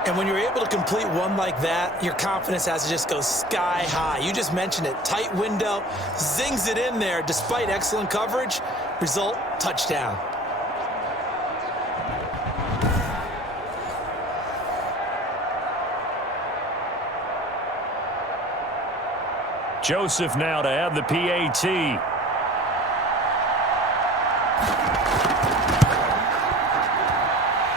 And when you're able to complete one like that, your confidence has to just go sky high. You just mentioned it. Tight window, zings it in there despite excellent coverage. Result, touchdown. Joseph now to have the PAT.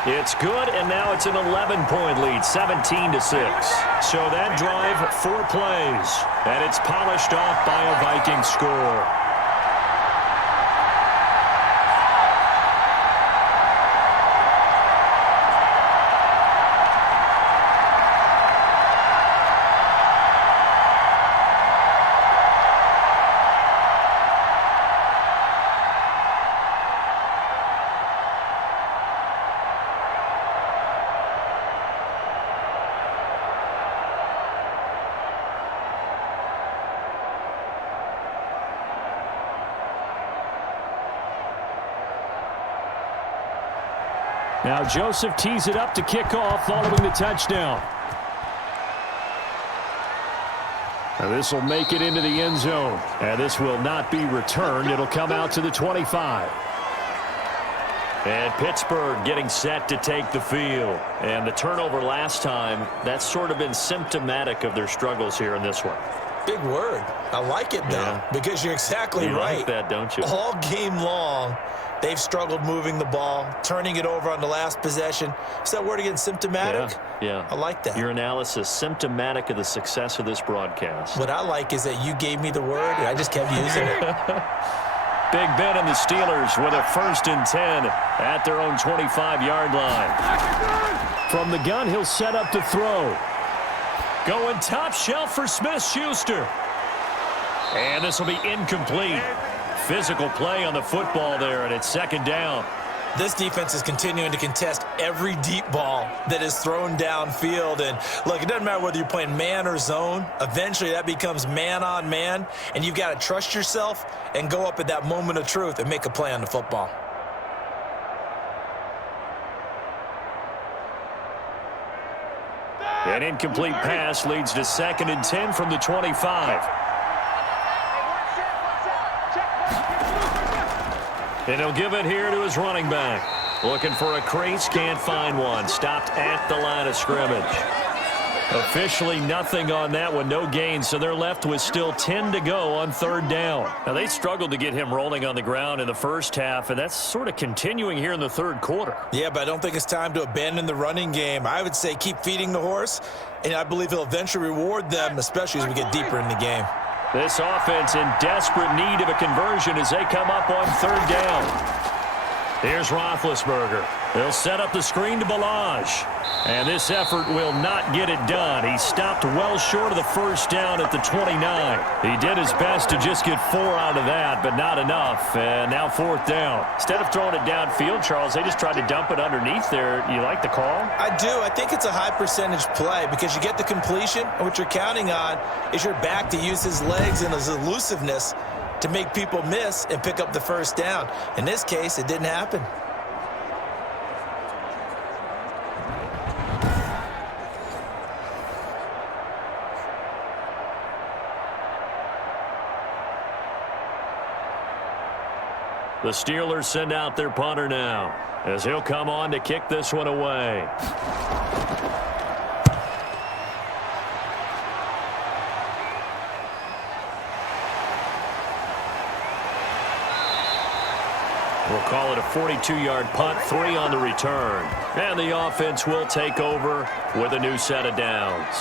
It's good, and now it's an 11-point lead, 17-6. So that drive, 4 plays, and it's polished off by a Viking score. Now Joseph tees it up to kick off following the touchdown. Now this will make it into the end zone. And this will not be returned. It'll come out to the 25. And Pittsburgh getting set to take the field. And the turnover last time, that's sort of been symptomatic of their struggles here in this one. Big word. I like it, though, because you're exactly right. You like that, don't you? All game long, they've struggled moving the ball, turning it over on the last possession. Is that word again, symptomatic? Yeah. I like that. Your analysis, symptomatic of the success of this broadcast. What I like is that you gave me the word, and I just kept using it. Big Ben and the Steelers with a 1st and 10 at their own 25-yard line. From the gun, he'll set up to throw. Going top shelf for Smith-Schuster. And this will be incomplete. Physical play on the football there, and it's 2nd down. This defense is continuing to contest every deep ball that is thrown downfield. And, look, it doesn't matter whether you're playing man or zone. Eventually, that becomes man on man, and you've got to trust yourself and go up at that moment of truth and make a play on the football. An incomplete pass leads to 2nd and 10 from the 25. And he'll give it here to his running back. Looking for a crease, can't find one. Stopped at the line of scrimmage. Officially nothing on that one, no gain, so they're left with still 10 to go on 3rd down. Now, they struggled to get him rolling on the ground in the first half, and that's sort of continuing here in the 3rd quarter. Yeah, but I don't think it's time to abandon the running game. I would say keep feeding the horse, and I believe he'll eventually reward them, especially as we get deeper in the game. This offense in desperate need of a conversion as they come up on 3rd down. Here's Roethlisberger. They'll set up the screen to Ballage. And this effort will not get it done. He stopped well short of the 1st down at the 29. He did his best to just get 4 out of that, but not enough. And now 4th down. Instead of throwing it downfield, Charles, they just tried to dump it underneath there. You like the call? I do. I think it's a high percentage play because you get the completion, and what you're counting on is your back to use his legs and his elusiveness to make people miss and pick up the 1st down. In this case, it didn't happen. The Steelers send out their punter now as he'll come on to kick this one away. We'll call it a 42-yard punt, 3 on the return. And the offense will take over with a new set of downs.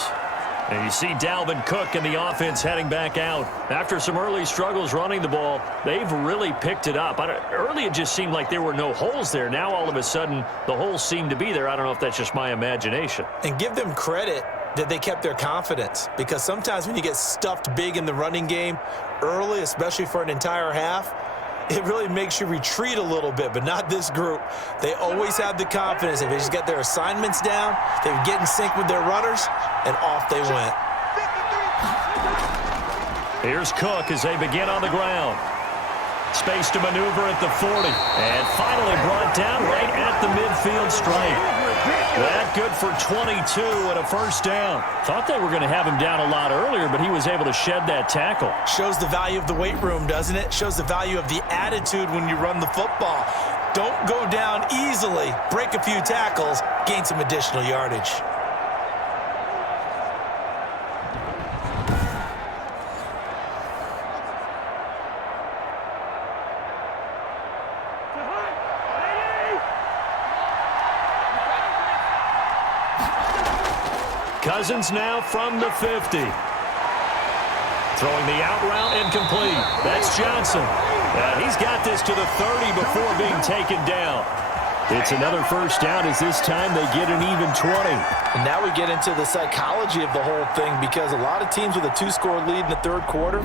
And you see Dalvin Cook and the offense heading back out. After some early struggles running the ball, they've really picked it up. Early it just seemed like there were no holes there. Now all of a sudden the holes seem to be there. I don't know if that's just my imagination. And give them credit. that they kept their confidence, because sometimes when you get stuffed big in the running game early, especially for an entire half, it really makes you retreat a little bit, but not this group. They always have the confidence. If they just get their assignments down, they would get in sync with their runners, and off they went. Here's Cook as they begin on the ground. Space to maneuver at the 40. And finally brought down right at the midfield stripe. That good for 22 and a first down. Thought they were going to have him down a lot earlier, but he was able to shed that tackle. Shows the value of the weight room, doesn't it? Shows the value of the attitude when you run the football. Don't go down easily. Break a few tackles. Gain some additional yardage. Cousins now from the 50. Throwing the out route incomplete. That's Johnson. He's got this to the 30 before being taken down. It's another first down as this time they get an even 20. And now we get into the psychology of the whole thing, because a lot of teams with a 2-score lead in the third quarter,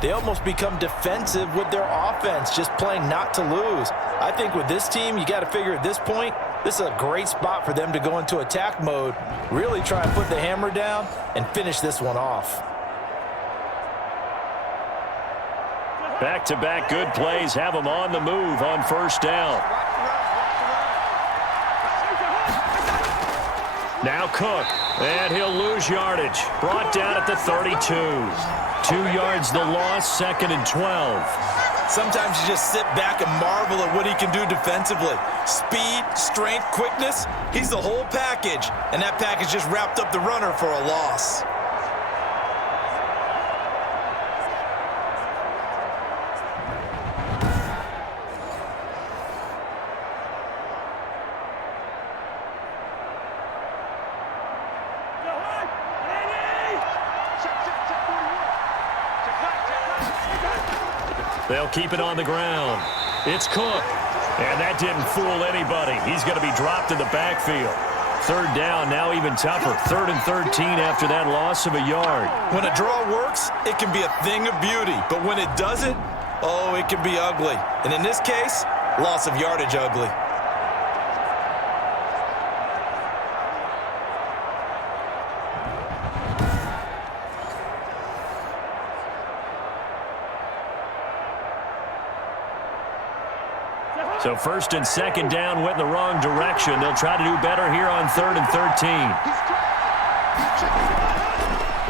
they almost become defensive with their offense, just playing not to lose. I think with this team, you got to figure at this point, this is a great spot for them to go into attack mode, really try and put the hammer down and finish this one off. Back-to-back good plays have them on the move on first down. Now Cook, and he'll lose yardage. Brought down at the 32. 2 yards the loss, 2nd and 12. Sometimes you just sit back and marvel at what he can do defensively. Speed, strength, quickness, he's the whole package. And that package just wrapped up the runner for a loss. They'll keep it on the ground. It's Cook. And that didn't fool anybody. He's going to be dropped in the backfield. Third down, now even tougher. 3rd and 13 after that loss of a yard. When a draw works, it can be a thing of beauty. But when it doesn't, oh, it can be ugly. And in this case, loss of yardage ugly. So 1st and 2nd down went in the wrong direction. They'll try to do better here on 3rd and 13.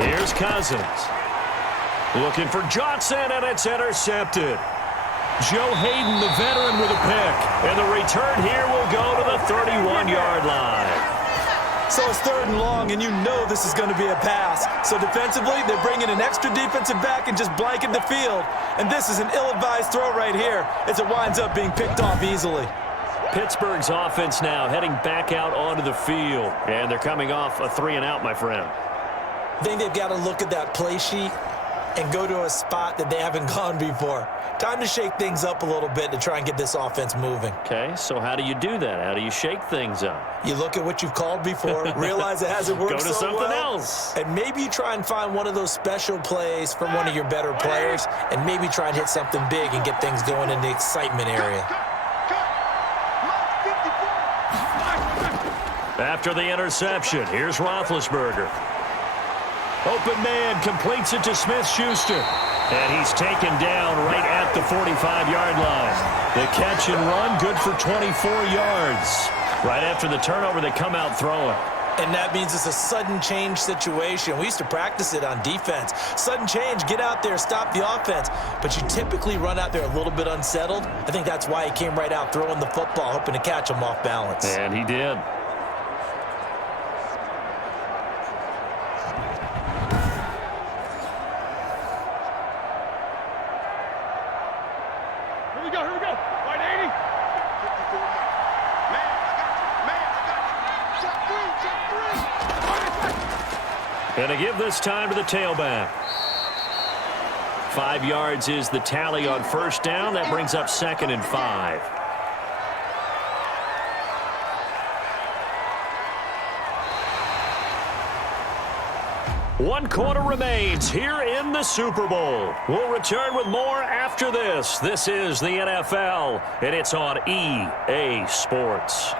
Here's Cousins. Looking for Johnson, and it's intercepted. Joe Hayden, the veteran, with a pick. And the return here will go to the 31-yard line. So it's 3rd and long, and you know this is going to be a pass. So defensively, they're bringing an extra defensive back and just blanket the field. And this is an ill-advised throw right here as it winds up being picked off easily. Pittsburgh's offense now heading back out onto the field. And they're coming off a 3-and-out, my friend. I think they've got to look at that play sheet and go to a spot that they haven't gone before. Time to shake things up a little bit to try and get this offense moving. Okay, so how do you do that? How do you shake things up? You look at what you've called before, realize it hasn't worked Go to so something well, else. and maybe you try and find one of those special plays from one of your better players, and maybe try and hit something big and get things going in the excitement area. After the interception, here's Roethlisberger. Open man completes it to Smith-Schuster. And he's taken down right at the 45-yard line. The catch and run, good for 24 yards. Right after the turnover, they come out throwing. And that means it's a sudden change situation. We used to practice it on defense. Sudden change, get out there, stop the offense. But you typically run out there a little bit unsettled. I think that's why he came right out throwing the football, hoping to catch him off balance. And he did. And to give this time to the tailback. 5 yards is the tally on first down. That brings up 2nd and 5. One quarter remains here in the Super Bowl. We'll return with more after this. This is the NFL, and it's on EA Sports.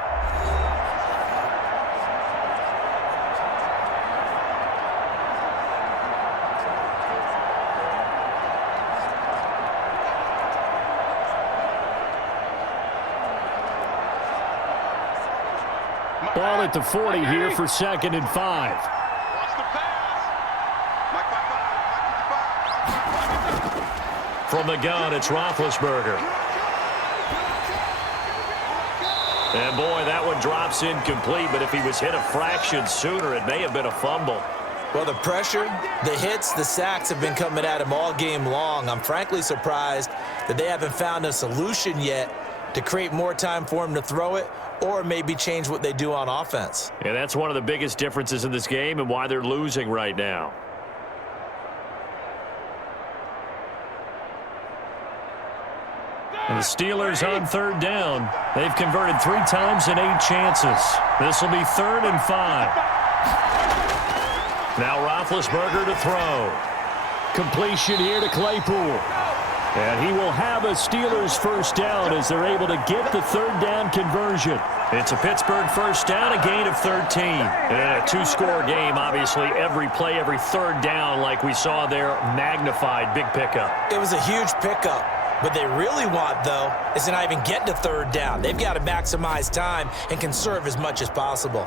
Ball at the 40 here for 2nd and 5. From the gun, it's Roethlisberger. And boy, that one drops incomplete, but if he was hit a fraction sooner, it may have been a fumble. Well, the pressure, the hits, the sacks have been coming at him all game long. I'm frankly surprised that they haven't found a solution yet to create more time for him to throw it, or maybe change what they do on offense. And that's one of the biggest differences in this game and why they're losing right now. And the Steelers on 3rd down. They've converted 3 times in 8 chances. This will be 3rd and 5. Now Roethlisberger to throw. Completion here to Claypool. And he will have a Steelers first down as they're able to get the 3rd down conversion. It's a Pittsburgh first down, a gain of 13. And a 2-score game, obviously. Every play, every 3rd down, like we saw there, magnified. Big pickup. It was a huge pickup. What they really want, though, is to not even get to 3rd down. They've got to maximize time and conserve as much as possible.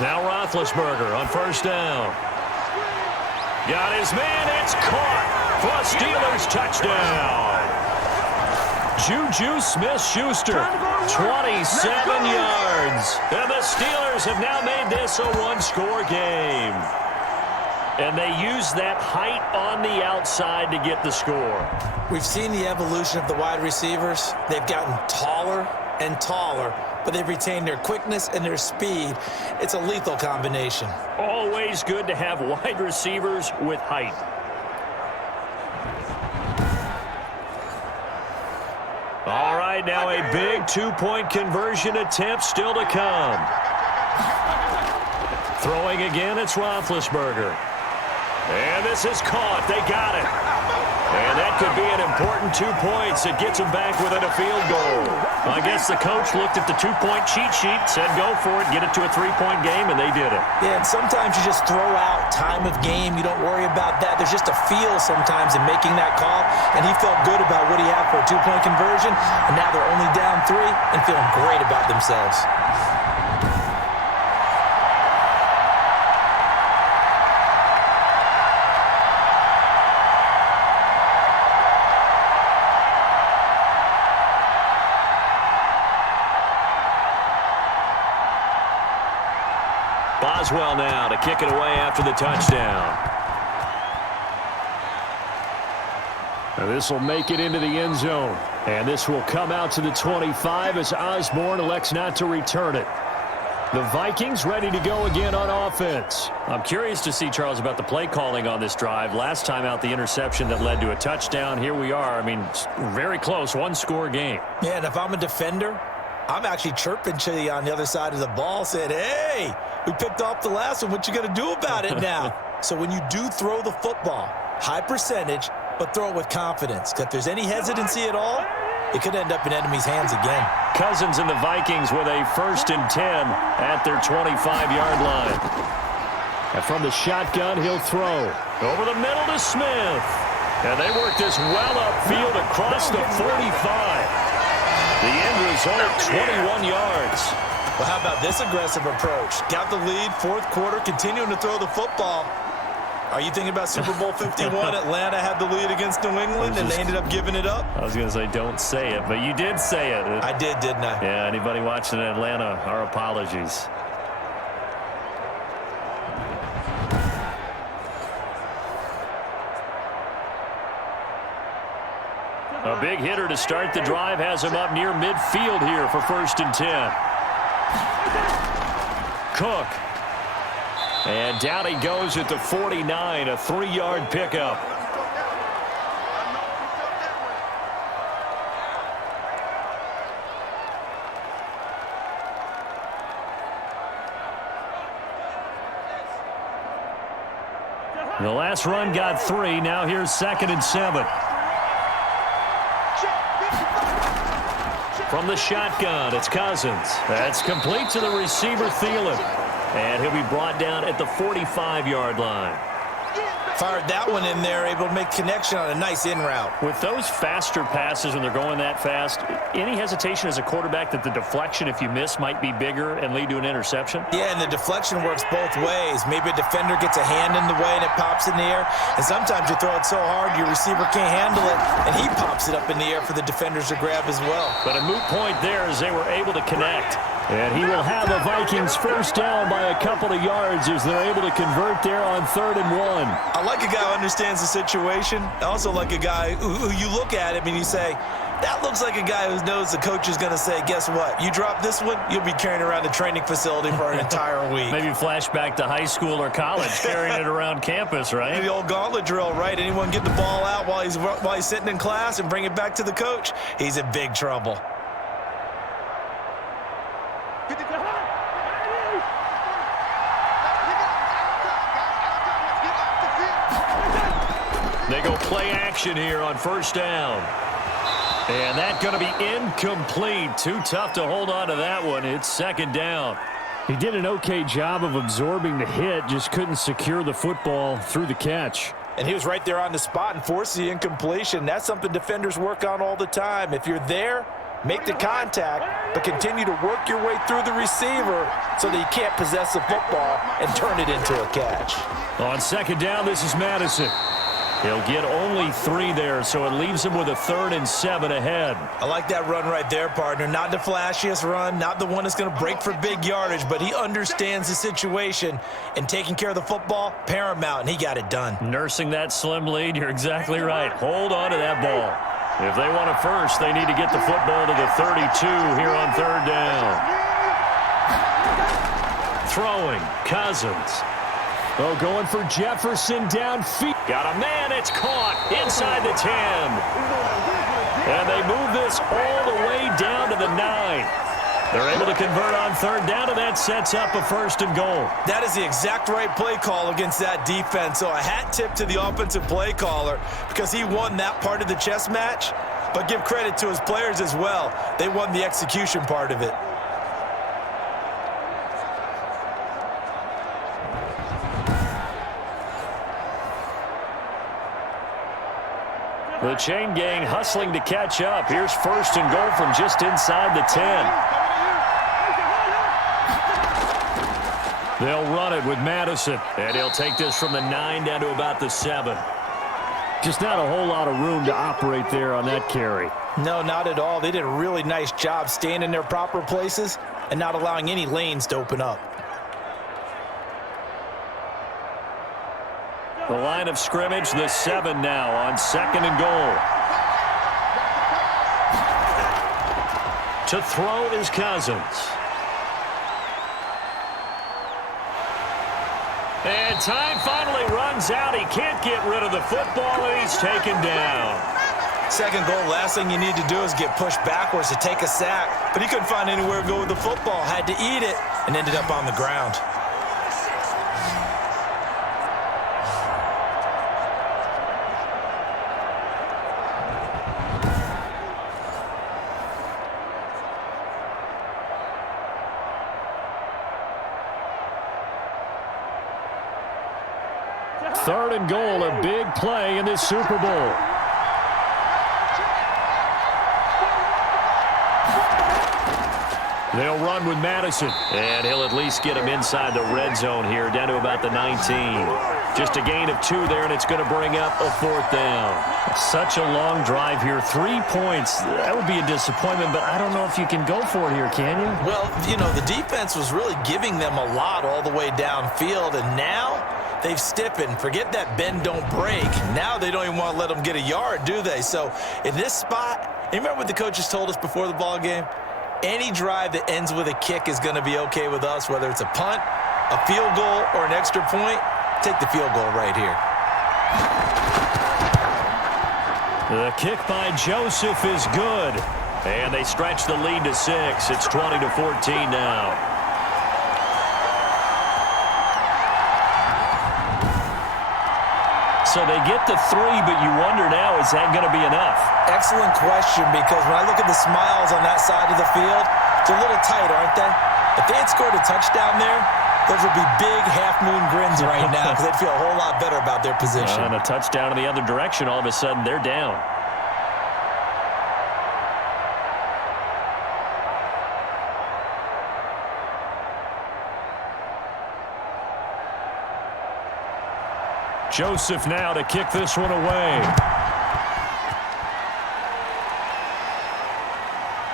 Now Roethlisberger on 1st down. Got his man. It's caught for a Steelers touchdown. Juju Smith-Schuster, 27 yards. And the Steelers have now made this a 1-score game. And they use that height on the outside to get the score. We've seen the evolution of the wide receivers. They've gotten taller and taller, but they've retained their quickness and their speed. It's a lethal combination. Always good to have wide receivers with height. All right, now a big 2-point conversion attempt still to come. Throwing again, it's Roethlisberger. And this is caught. They got it. And that could be an important 2 points. It gets them back within a field goal. I guess the coach looked at the 2-point cheat sheet, said go for it, get it to a 3-point game, and they did it. Yeah, and sometimes you just throw out time of game. You don't worry about that. There's just a feel sometimes in making that call, and he felt good about what he had for a 2-point conversion, and now they're only down 3 and feeling great about themselves. Boswell now to kick it away after the touchdown. And this will make it into the end zone. And this will come out to the 25 as Osborne elects not to return it. The Vikings ready to go again on offense. I'm curious to see, Charles, about the play calling on this drive. Last time out, the interception that led to a touchdown. Here we are. I mean, very close, 1-score game. Yeah, and if I'm a defender, I'm actually chirping to you on the other side of the ball, saying, hey, we picked off the last one. What you going to do about it now? So when you do throw the football, high percentage, but throw it with confidence. Because if there's any hesitancy at all, it could end up in enemy's hands again. Cousins and the Vikings with a 1st and 10 at their 25-yard line. And from the shotgun, he'll throw. Over the middle to Smith. And they work this well upfield across the 45. The end result, 21 yards. Well, how about this aggressive approach? Got the lead, 4th quarter, continuing to throw the football. Are you thinking about Super Bowl 51? Atlanta had the lead against New England, and they ended up giving it up? I was going to say, don't say it, but you did say it. I did, didn't I? Yeah, anybody watching in Atlanta, our apologies. A big hitter to start the drive has him up near midfield here for 1st and 10. Cook. And down he goes at the 49, a 3-yard pickup. The last run got 3. Now here's 2nd and 7. From the shotgun, it's Cousins. That's complete to the receiver, Thielen. And he'll be brought down at the 45-yard line. Fired that one in there, able to make connection on a nice in route. With those faster passes when they're going that fast, any hesitation as a quarterback that the deflection, if you miss, might be bigger and lead to an interception? Yeah, and the deflection works both ways. Maybe a defender gets a hand in the way and it pops in the air. And sometimes you throw it so hard your receiver can't handle it, and he pops it up in the air for the defenders to grab as well. But a moot point there as they were able to connect. And he will have a Vikings first down by a couple of yards as they're able to convert there on 3rd and 1. I like a guy who understands the situation. I also like a guy who you look at him and you say, that looks like a guy who knows the coach is going to say, guess what? You drop this one, you'll be carrying around the training facility for an entire week. Maybe flashback to high school or college, carrying it around campus, right? The old gauntlet drill, right? Anyone get the ball out while he's sitting in class and bring it back to the coach, he's in big trouble. They go play action here on 1st down. And that's going to be incomplete. Too tough to hold on to that one. It's 2nd down. He did an okay job of absorbing the hit, just couldn't secure the football through the catch. And he was right there on the spot and forced the incompletion. That's something defenders work on all the time. If you're there, make the contact, but continue to work your way through the receiver so that you can't possess the football and turn it into a catch. On 2nd down, this is Madison. He'll get only 3 there, so it leaves him with a 3rd and 7 ahead. I like that run right there, partner. Not the flashiest run, not the one that's going to break for big yardage, but he understands the situation, and taking care of the football, paramount, and he got it done. Nursing that slim lead, you're exactly right. Hold on to that ball. If they want it first, they need to get the football to the 32 here on 3rd down. Throwing, Cousins. Oh, going for Jefferson downfield. Got a man, it's caught inside the 10. And they move this all the way down to the 9. They're able to convert on 3rd down, and that sets up a 1st and goal. That is the exact right play call against that defense. So a hat tip to the offensive play caller because he won that part of the chess match. But give credit to his players as well. They won the execution part of it. The chain gang hustling to catch up. Here's 1st and goal from just inside the 10. They'll run it with Madison, and he'll take this from the 9 down to about the 7. Just not a whole lot of room to operate there on that carry. No, not at all. They did a really nice job staying in their proper places and not allowing any lanes to open up. The line of scrimmage, the 7 now on 2nd and goal. To throw is Cousins. And time finally runs out. He can't get rid of the football, and he's taken down. 2nd goal, last thing you need to do is get pushed backwards to take a sack. But he couldn't find anywhere to go with the football. Had to eat it and ended up on the ground. Third and goal, a big play in this Super Bowl. They'll run with Madison, and he'll at least get him inside the red zone here, down to about the 19. Just a gain of 2 there, and it's going to bring up a 4th down. Such a long drive here. 3 points. That would be a disappointment, but I don't know if you can go for it here, can you? Well, you know, the defense was really giving them a lot all the way downfield, and now they've stiffened. Forget that bend, don't break. Now they don't even want to let them get a yard, do they? So in this spot, you remember what the coaches told us before the ball game? Any drive that ends with a kick is going to be okay with us, whether it's a punt, a field goal, or an extra point. Take the field goal right here. The kick by Joseph is good. And they stretch the lead to 6. It's 20-14 now. So they get the 3, but you wonder now, is that going to be enough? Excellent question, because when I look at the smiles on that side of the field, they're a little tight, aren't they? If they had scored a touchdown there, those would be big half-moon grins right now because they'd feel a whole lot better about their position. And a touchdown in the other direction, all of a sudden they're down. Joseph now to kick this one away.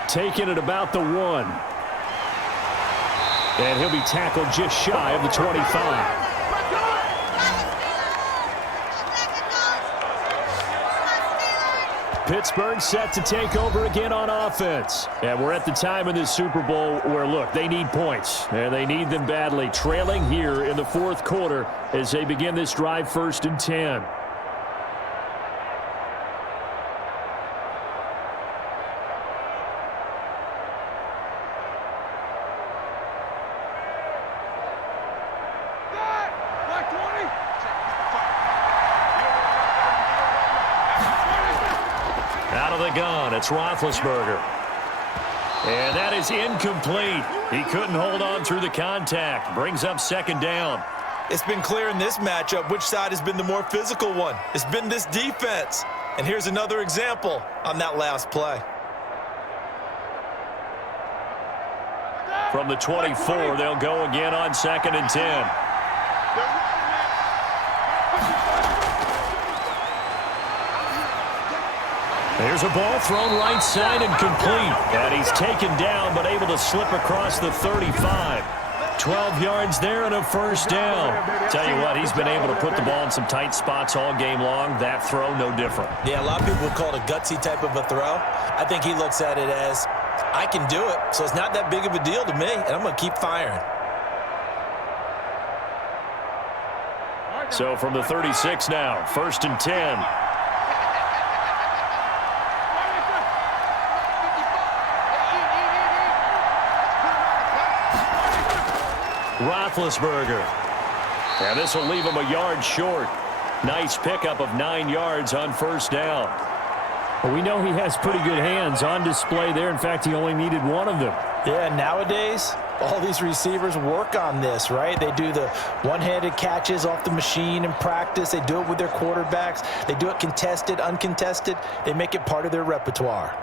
Taking it about the 1. And he'll be tackled just shy of the 25. Pittsburgh set to take over again on offense. And we're at the time in this Super Bowl where, look, they need points. And they need them badly. Trailing here in the 4th quarter as they begin this drive 1st and 10. Out of the gun, it's Roethlisberger. And that is incomplete. He couldn't hold on through the contact. Brings up 2nd down. It's been clear in this matchup which side has been the more physical one. It's been this defense. And here's another example on that last play. From the 24, they'll go again on 2nd and 10. There's a ball thrown right side and complete. And he's taken down, but able to slip across the 35. 12 yards there and a 1st down. Tell you what, he's been able to put the ball in some tight spots all game long. That throw, no different. Yeah, a lot of people would call it a gutsy type of a throw. I think he looks at it as, I can do it, so it's not that big of a deal to me, and I'm going to keep firing. So from the 36 now, 1st and 10. Roethlisberger. And this will leave him a yard short. Nice pickup of 9 yards on 1st down. Well, we know he has pretty good hands on display there. In fact, he only needed 1 of them. Yeah, nowadays, all these receivers work on this, right? They do the one-handed catches off the machine in practice. They do it with their quarterbacks. They do it contested, uncontested. They make it part of their repertoire.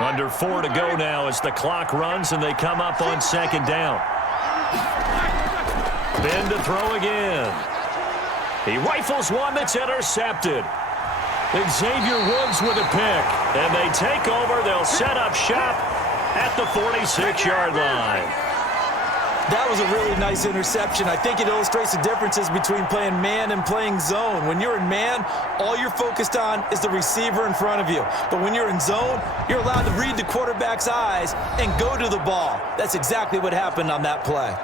Under 4 to go now as the clock runs and they come up on 2nd down. Ben to throw again. He rifles one that's intercepted. Xavier Woods with a pick. And they take over. They'll set up shop at the 46-yard line. That was a really nice interception. I think it illustrates the differences between playing man and playing zone. When you're in man, all you're focused on is the receiver in front of you. But when you're in zone, you're allowed to read the quarterback's eyes and go to the ball. That's exactly what happened on that play.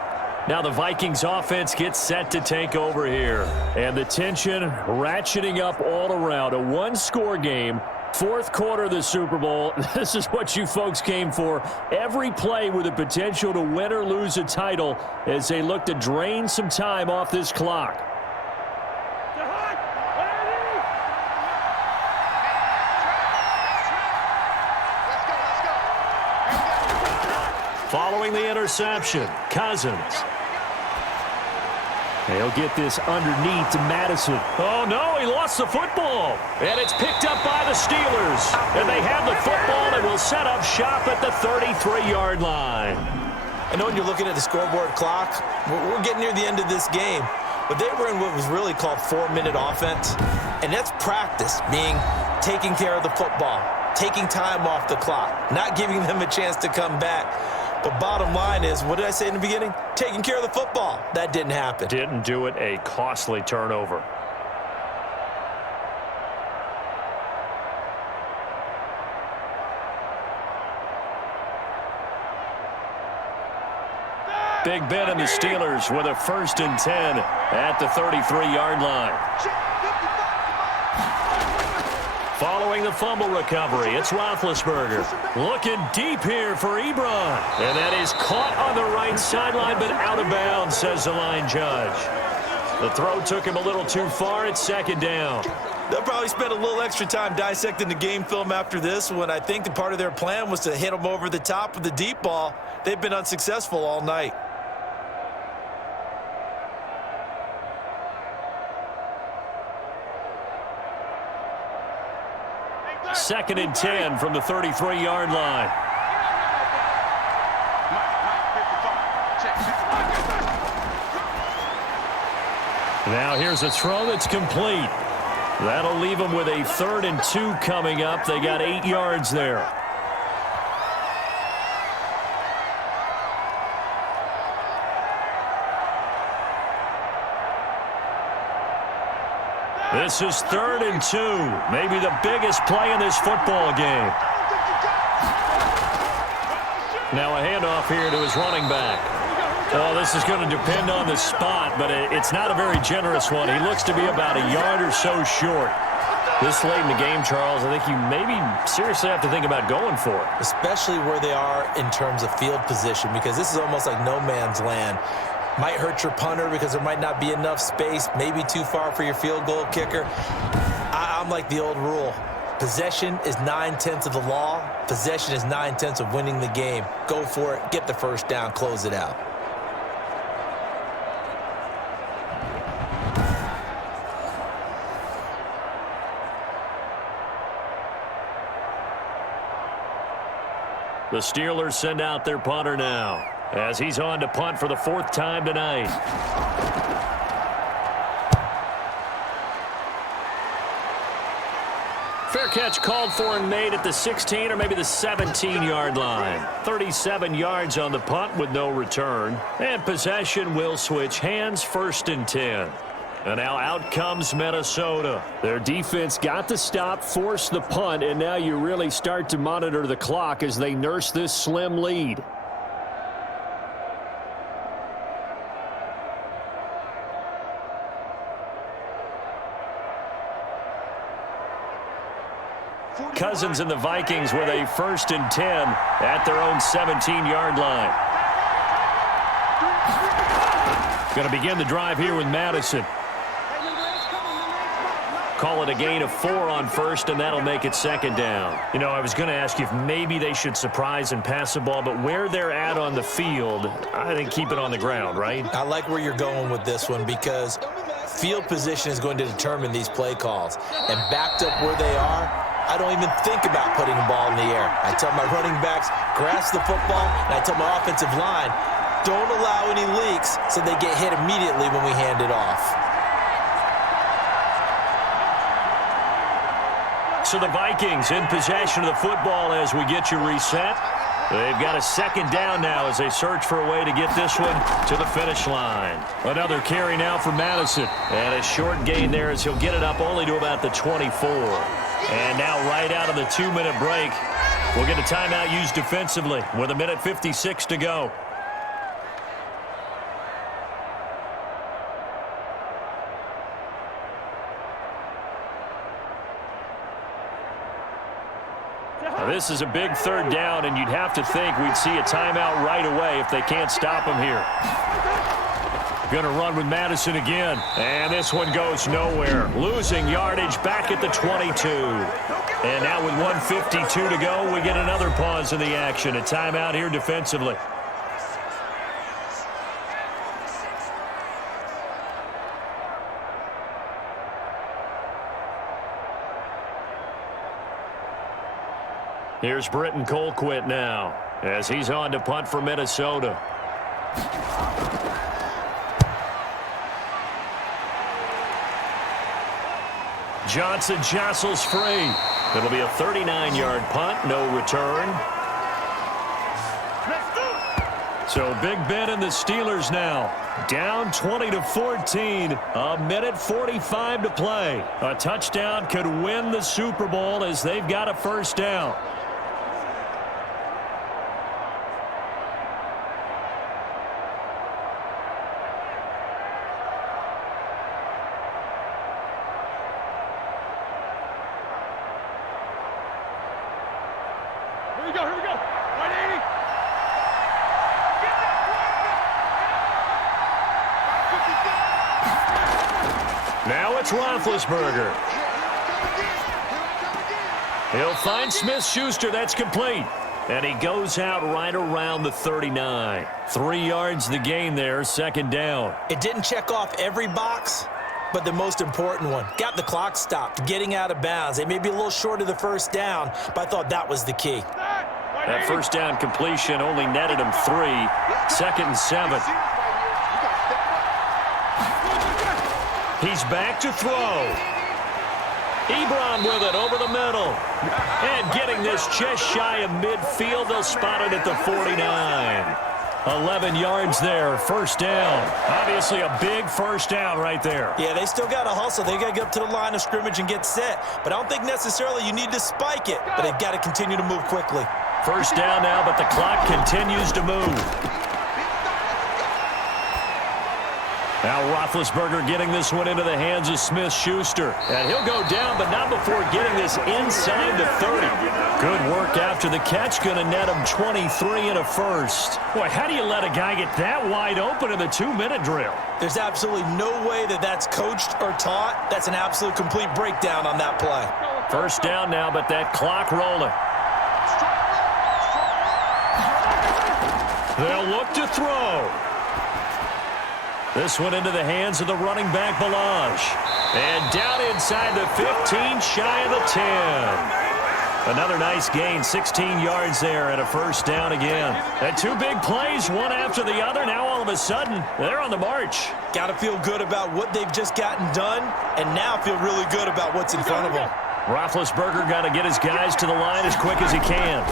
Now the Vikings offense gets set to take over here. And the tension ratcheting up all around. A 1-score game. 4th quarter of the Super Bowl. This is what you folks came for. Every play with the potential to win or lose a title as they look to drain some time off this clock. Following the interception, Cousins. They'll get this underneath to Madison. Oh, no, he lost the football. And it's picked up by the Steelers. And they have the football and will set up shop at the 33-yard line. I know when you're looking at the scoreboard clock, we're getting near the end of this game. But they were in what was really called 4-minute offense. And that's practice, meaning taking care of the football, taking time off the clock, not giving them a chance to come back. But bottom line is, what did I say in the beginning? Taking care of the football. That didn't happen. Didn't do it. A costly turnover. Big Ben and the Steelers with a 1st and 10 at the 33-yard line. Following the fumble recovery, it's Roethlisberger. Looking deep here for Ebron. And that is caught on the right sideline, but out of bounds, says the line judge. The throw took him a little too far. It's 2nd down. They'll probably spend a little extra time dissecting the game film after this one. I think the part of their plan was to hit them over the top with the deep ball. They've been unsuccessful all night. 2nd and 10 from the 33-yard line. Now here's a throw that's complete. That'll leave them with a 3rd and 2 coming up. They got 8 yards there. This is 3rd and 2. Maybe the biggest play in this football game. Now a handoff here to his running back. Well, this is going to depend on the spot, but it's not a very generous one. He looks to be about a yard or so short. This late in the game, Charles, I think you maybe seriously have to think about going for it. Especially where they are in terms of field position, because this is almost like no man's land. Might hurt your punter because there might not be enough space, maybe too far for your field goal kicker. I'm like the old rule. Possession is 9/10 of the law. Possession is 9/10 of winning the game. Go for it, get the 1st down, close it out. The Steelers send out their punter now, as he's on to punt for the 4th time tonight. Fair catch called for and made at the 16 or maybe the 17-yard line. 37 yards on the punt with no return. And possession will switch hands, 1st and 10. And now out comes Minnesota. Their defense got the stop, forced the punt, and now you really start to monitor the clock as they nurse this slim lead. Cousins and the Vikings with a 1st and 10 at their own 17-yard line. Going to begin the drive here with Madison. Call it a gain of 4 on 1st, and that'll make it 2nd down. You know, I was going to ask you if maybe they should surprise and pass the ball, but where they're at on the field, I think keep it on the ground, right? I like where you're going with this one because field position is going to determine these play calls. And backed up where they are, I don't even think about putting the ball in the air. I tell my running backs, grasp the football, and I tell my offensive line, don't allow any leaks so they get hit immediately when we hand it off. So the Vikings in possession of the football as we get you reset. They've got a 2nd down now as they search for a way to get this one to the finish line. Another carry now for Madison. And a short gain there as he'll get it up only to about the 24. And now right out of the 2-minute break, we'll get a timeout used defensively with 1:56 to go. Now, this is a big 3rd down, and you'd have to think we'd see a timeout right away if they can't stop him here. Going to run with Madison again, and this one goes nowhere. Losing yardage back at the 22. And now with 1:52 to go, we get another pause in the action. A timeout here defensively. Here's Britton Colquitt now as he's on to punt for Minnesota. Johnson jostles free. It'll be a 39-yard punt, no return. So Big Ben and the Steelers now down 20-14. A minute 45 to play. A touchdown could win the Super Bowl as they've got a first down. Here we go, here we go. 180. Now it's Roethlisberger. He'll find Smith-Schuster. That's complete. And he goes out right around the 39. 3 yards the gain there, second down. It didn't check off every box, but the most important one. Got the clock stopped, getting out of bounds. They may be a little short of the first down, but I thought that was the key. That first down completion only netted him 3. 2nd and 7. He's back to throw. Ebron with it over the middle. And getting this just shy of midfield. They'll spot it at the 49. 11 yards there, first down. Obviously a big first down right there. Yeah, they still got to hustle. They got to get up to the line of scrimmage and get set. But I don't think necessarily you need to spike it. But they've got to continue to move quickly. First down now, but the clock continues to move. Now Roethlisberger getting this one into the hands of Smith-Schuster. And he'll go down, but not before getting this inside the 30. Good work after the catch. Going to net him 23 and a first. Boy, how do you let a guy get that wide open in the 2-minute drill? There's absolutely no way that that's coached or taught. That's an absolute complete breakdown on that play. First down now, but that clock rolling. They'll look to throw. This one into the hands of the running back, Balaj. And down inside the 15, shy of the 10. Another nice gain, 16 yards there and a first down again. And 2 big plays, one after the other. Now all of a sudden, they're on the march. Got to feel good about what they've just gotten done, and now feel really good about what's in front of them. Roethlisberger got to get his guys to the line as quick as he can.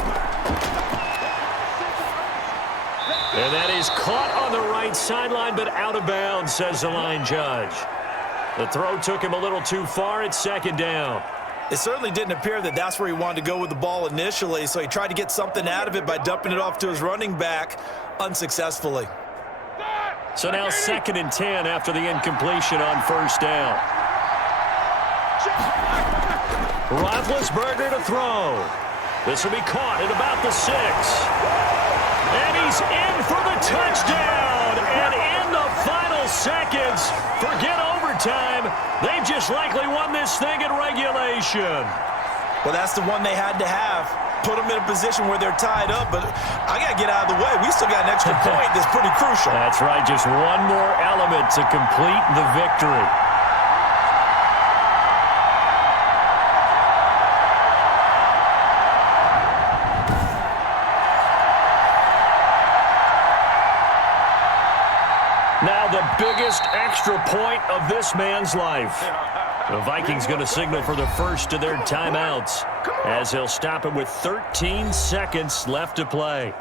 And that is caught on the right sideline, but out of bounds, says the line judge. The throw took him a little too far. It's second down. It certainly didn't appear that that's where he wanted to go with the ball initially, so he tried to get something out of it by dumping it off to his running back unsuccessfully. So now 2nd and 10 after the incompletion on first down. Roethlisberger to throw. This will be caught at about the 6. And he's in for the touchdown. And in the final seconds, forget overtime. They've just likely won this thing in regulation. Well, that's the one they had to have. Put them in a position where they're tied up. But I got to get out of the way. We still got an extra point that's pretty crucial. That's right. Just one more element to complete the victory. Now the biggest extra point of this man's life. The Vikings going to signal for the first of their timeouts as he'll stop it with 13 seconds left to play.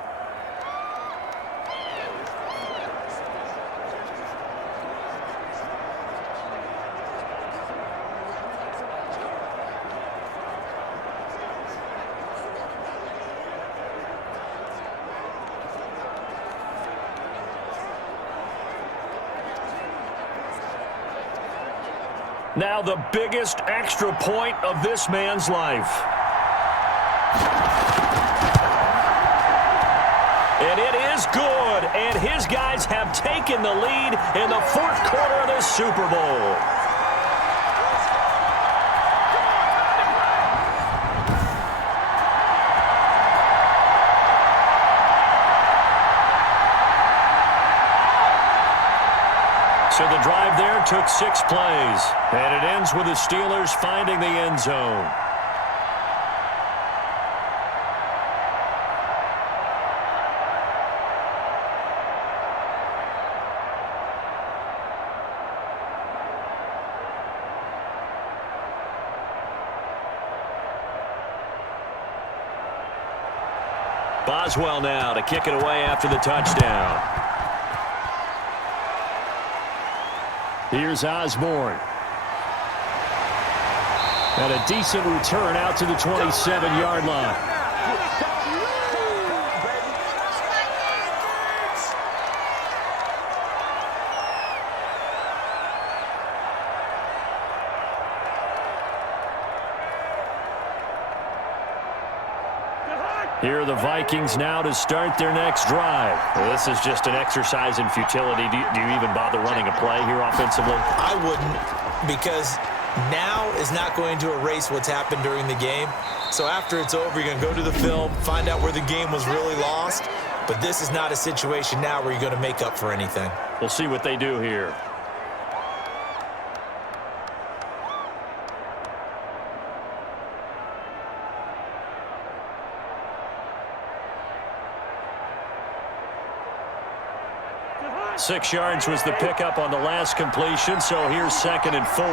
Now the biggest extra point of this man's life. And it is good. And his guys have taken the lead in the 4th quarter of the Super Bowl. So the drive there took 6 plays. And it ends with the Steelers finding the end zone. Boswell now to kick it away after the touchdown. Here's Osborne. And a decent return out to the 27-yard line. Here are the Vikings now to start their next drive. Well, this is just an exercise in futility. Do you even bother running a play here offensively? I wouldn't, because now is not going to erase what's happened during the game. So after it's over, you're going to go to the film, find out where the game was really lost. But this is not a situation now where you're going to make up for anything. We'll see what they do here. Six yards was the pickup on the last completion, so here's 2nd and 4.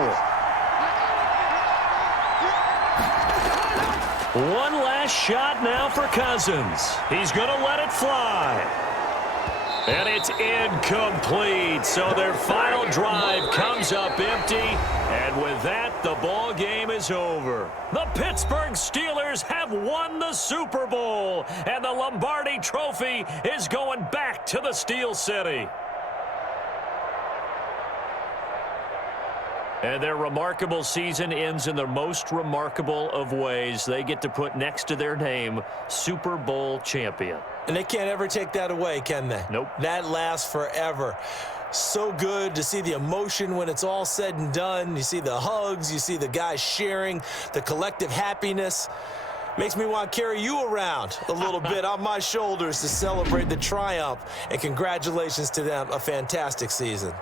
One last shot now for Cousins. He's going to let it fly. And it's incomplete, so their final drive comes up empty. And with that, the ball game is over. The Pittsburgh Steelers have won the Super Bowl, and the Lombardi Trophy is going back to the Steel City. And their remarkable season ends in the most remarkable of ways. They get to put next to their name, Super Bowl champion. And they can't ever take that away, can they? Nope. That lasts forever. So good to see the emotion when it's all said and done. You see the hugs, you see the guys sharing, the collective happiness. Makes me want to carry you around a little bit on my shoulders to celebrate the triumph. And congratulations to them, a fantastic season.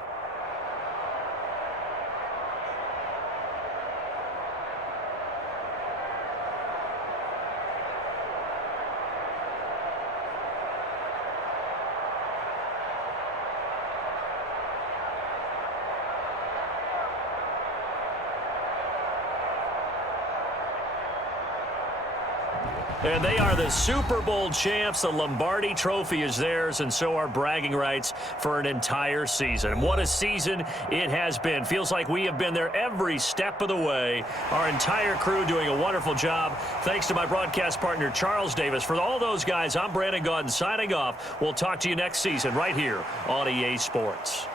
And they are the Super Bowl champs. The Lombardi Trophy is theirs, and so are bragging rights for an entire season. And what a season it has been. Feels like we have been there every step of the way. Our entire crew doing a wonderful job. Thanks to my broadcast partner, Charles Davis. For all those guys, I'm Brandon Gaudin signing off. We'll talk to you next season right here on EA Sports.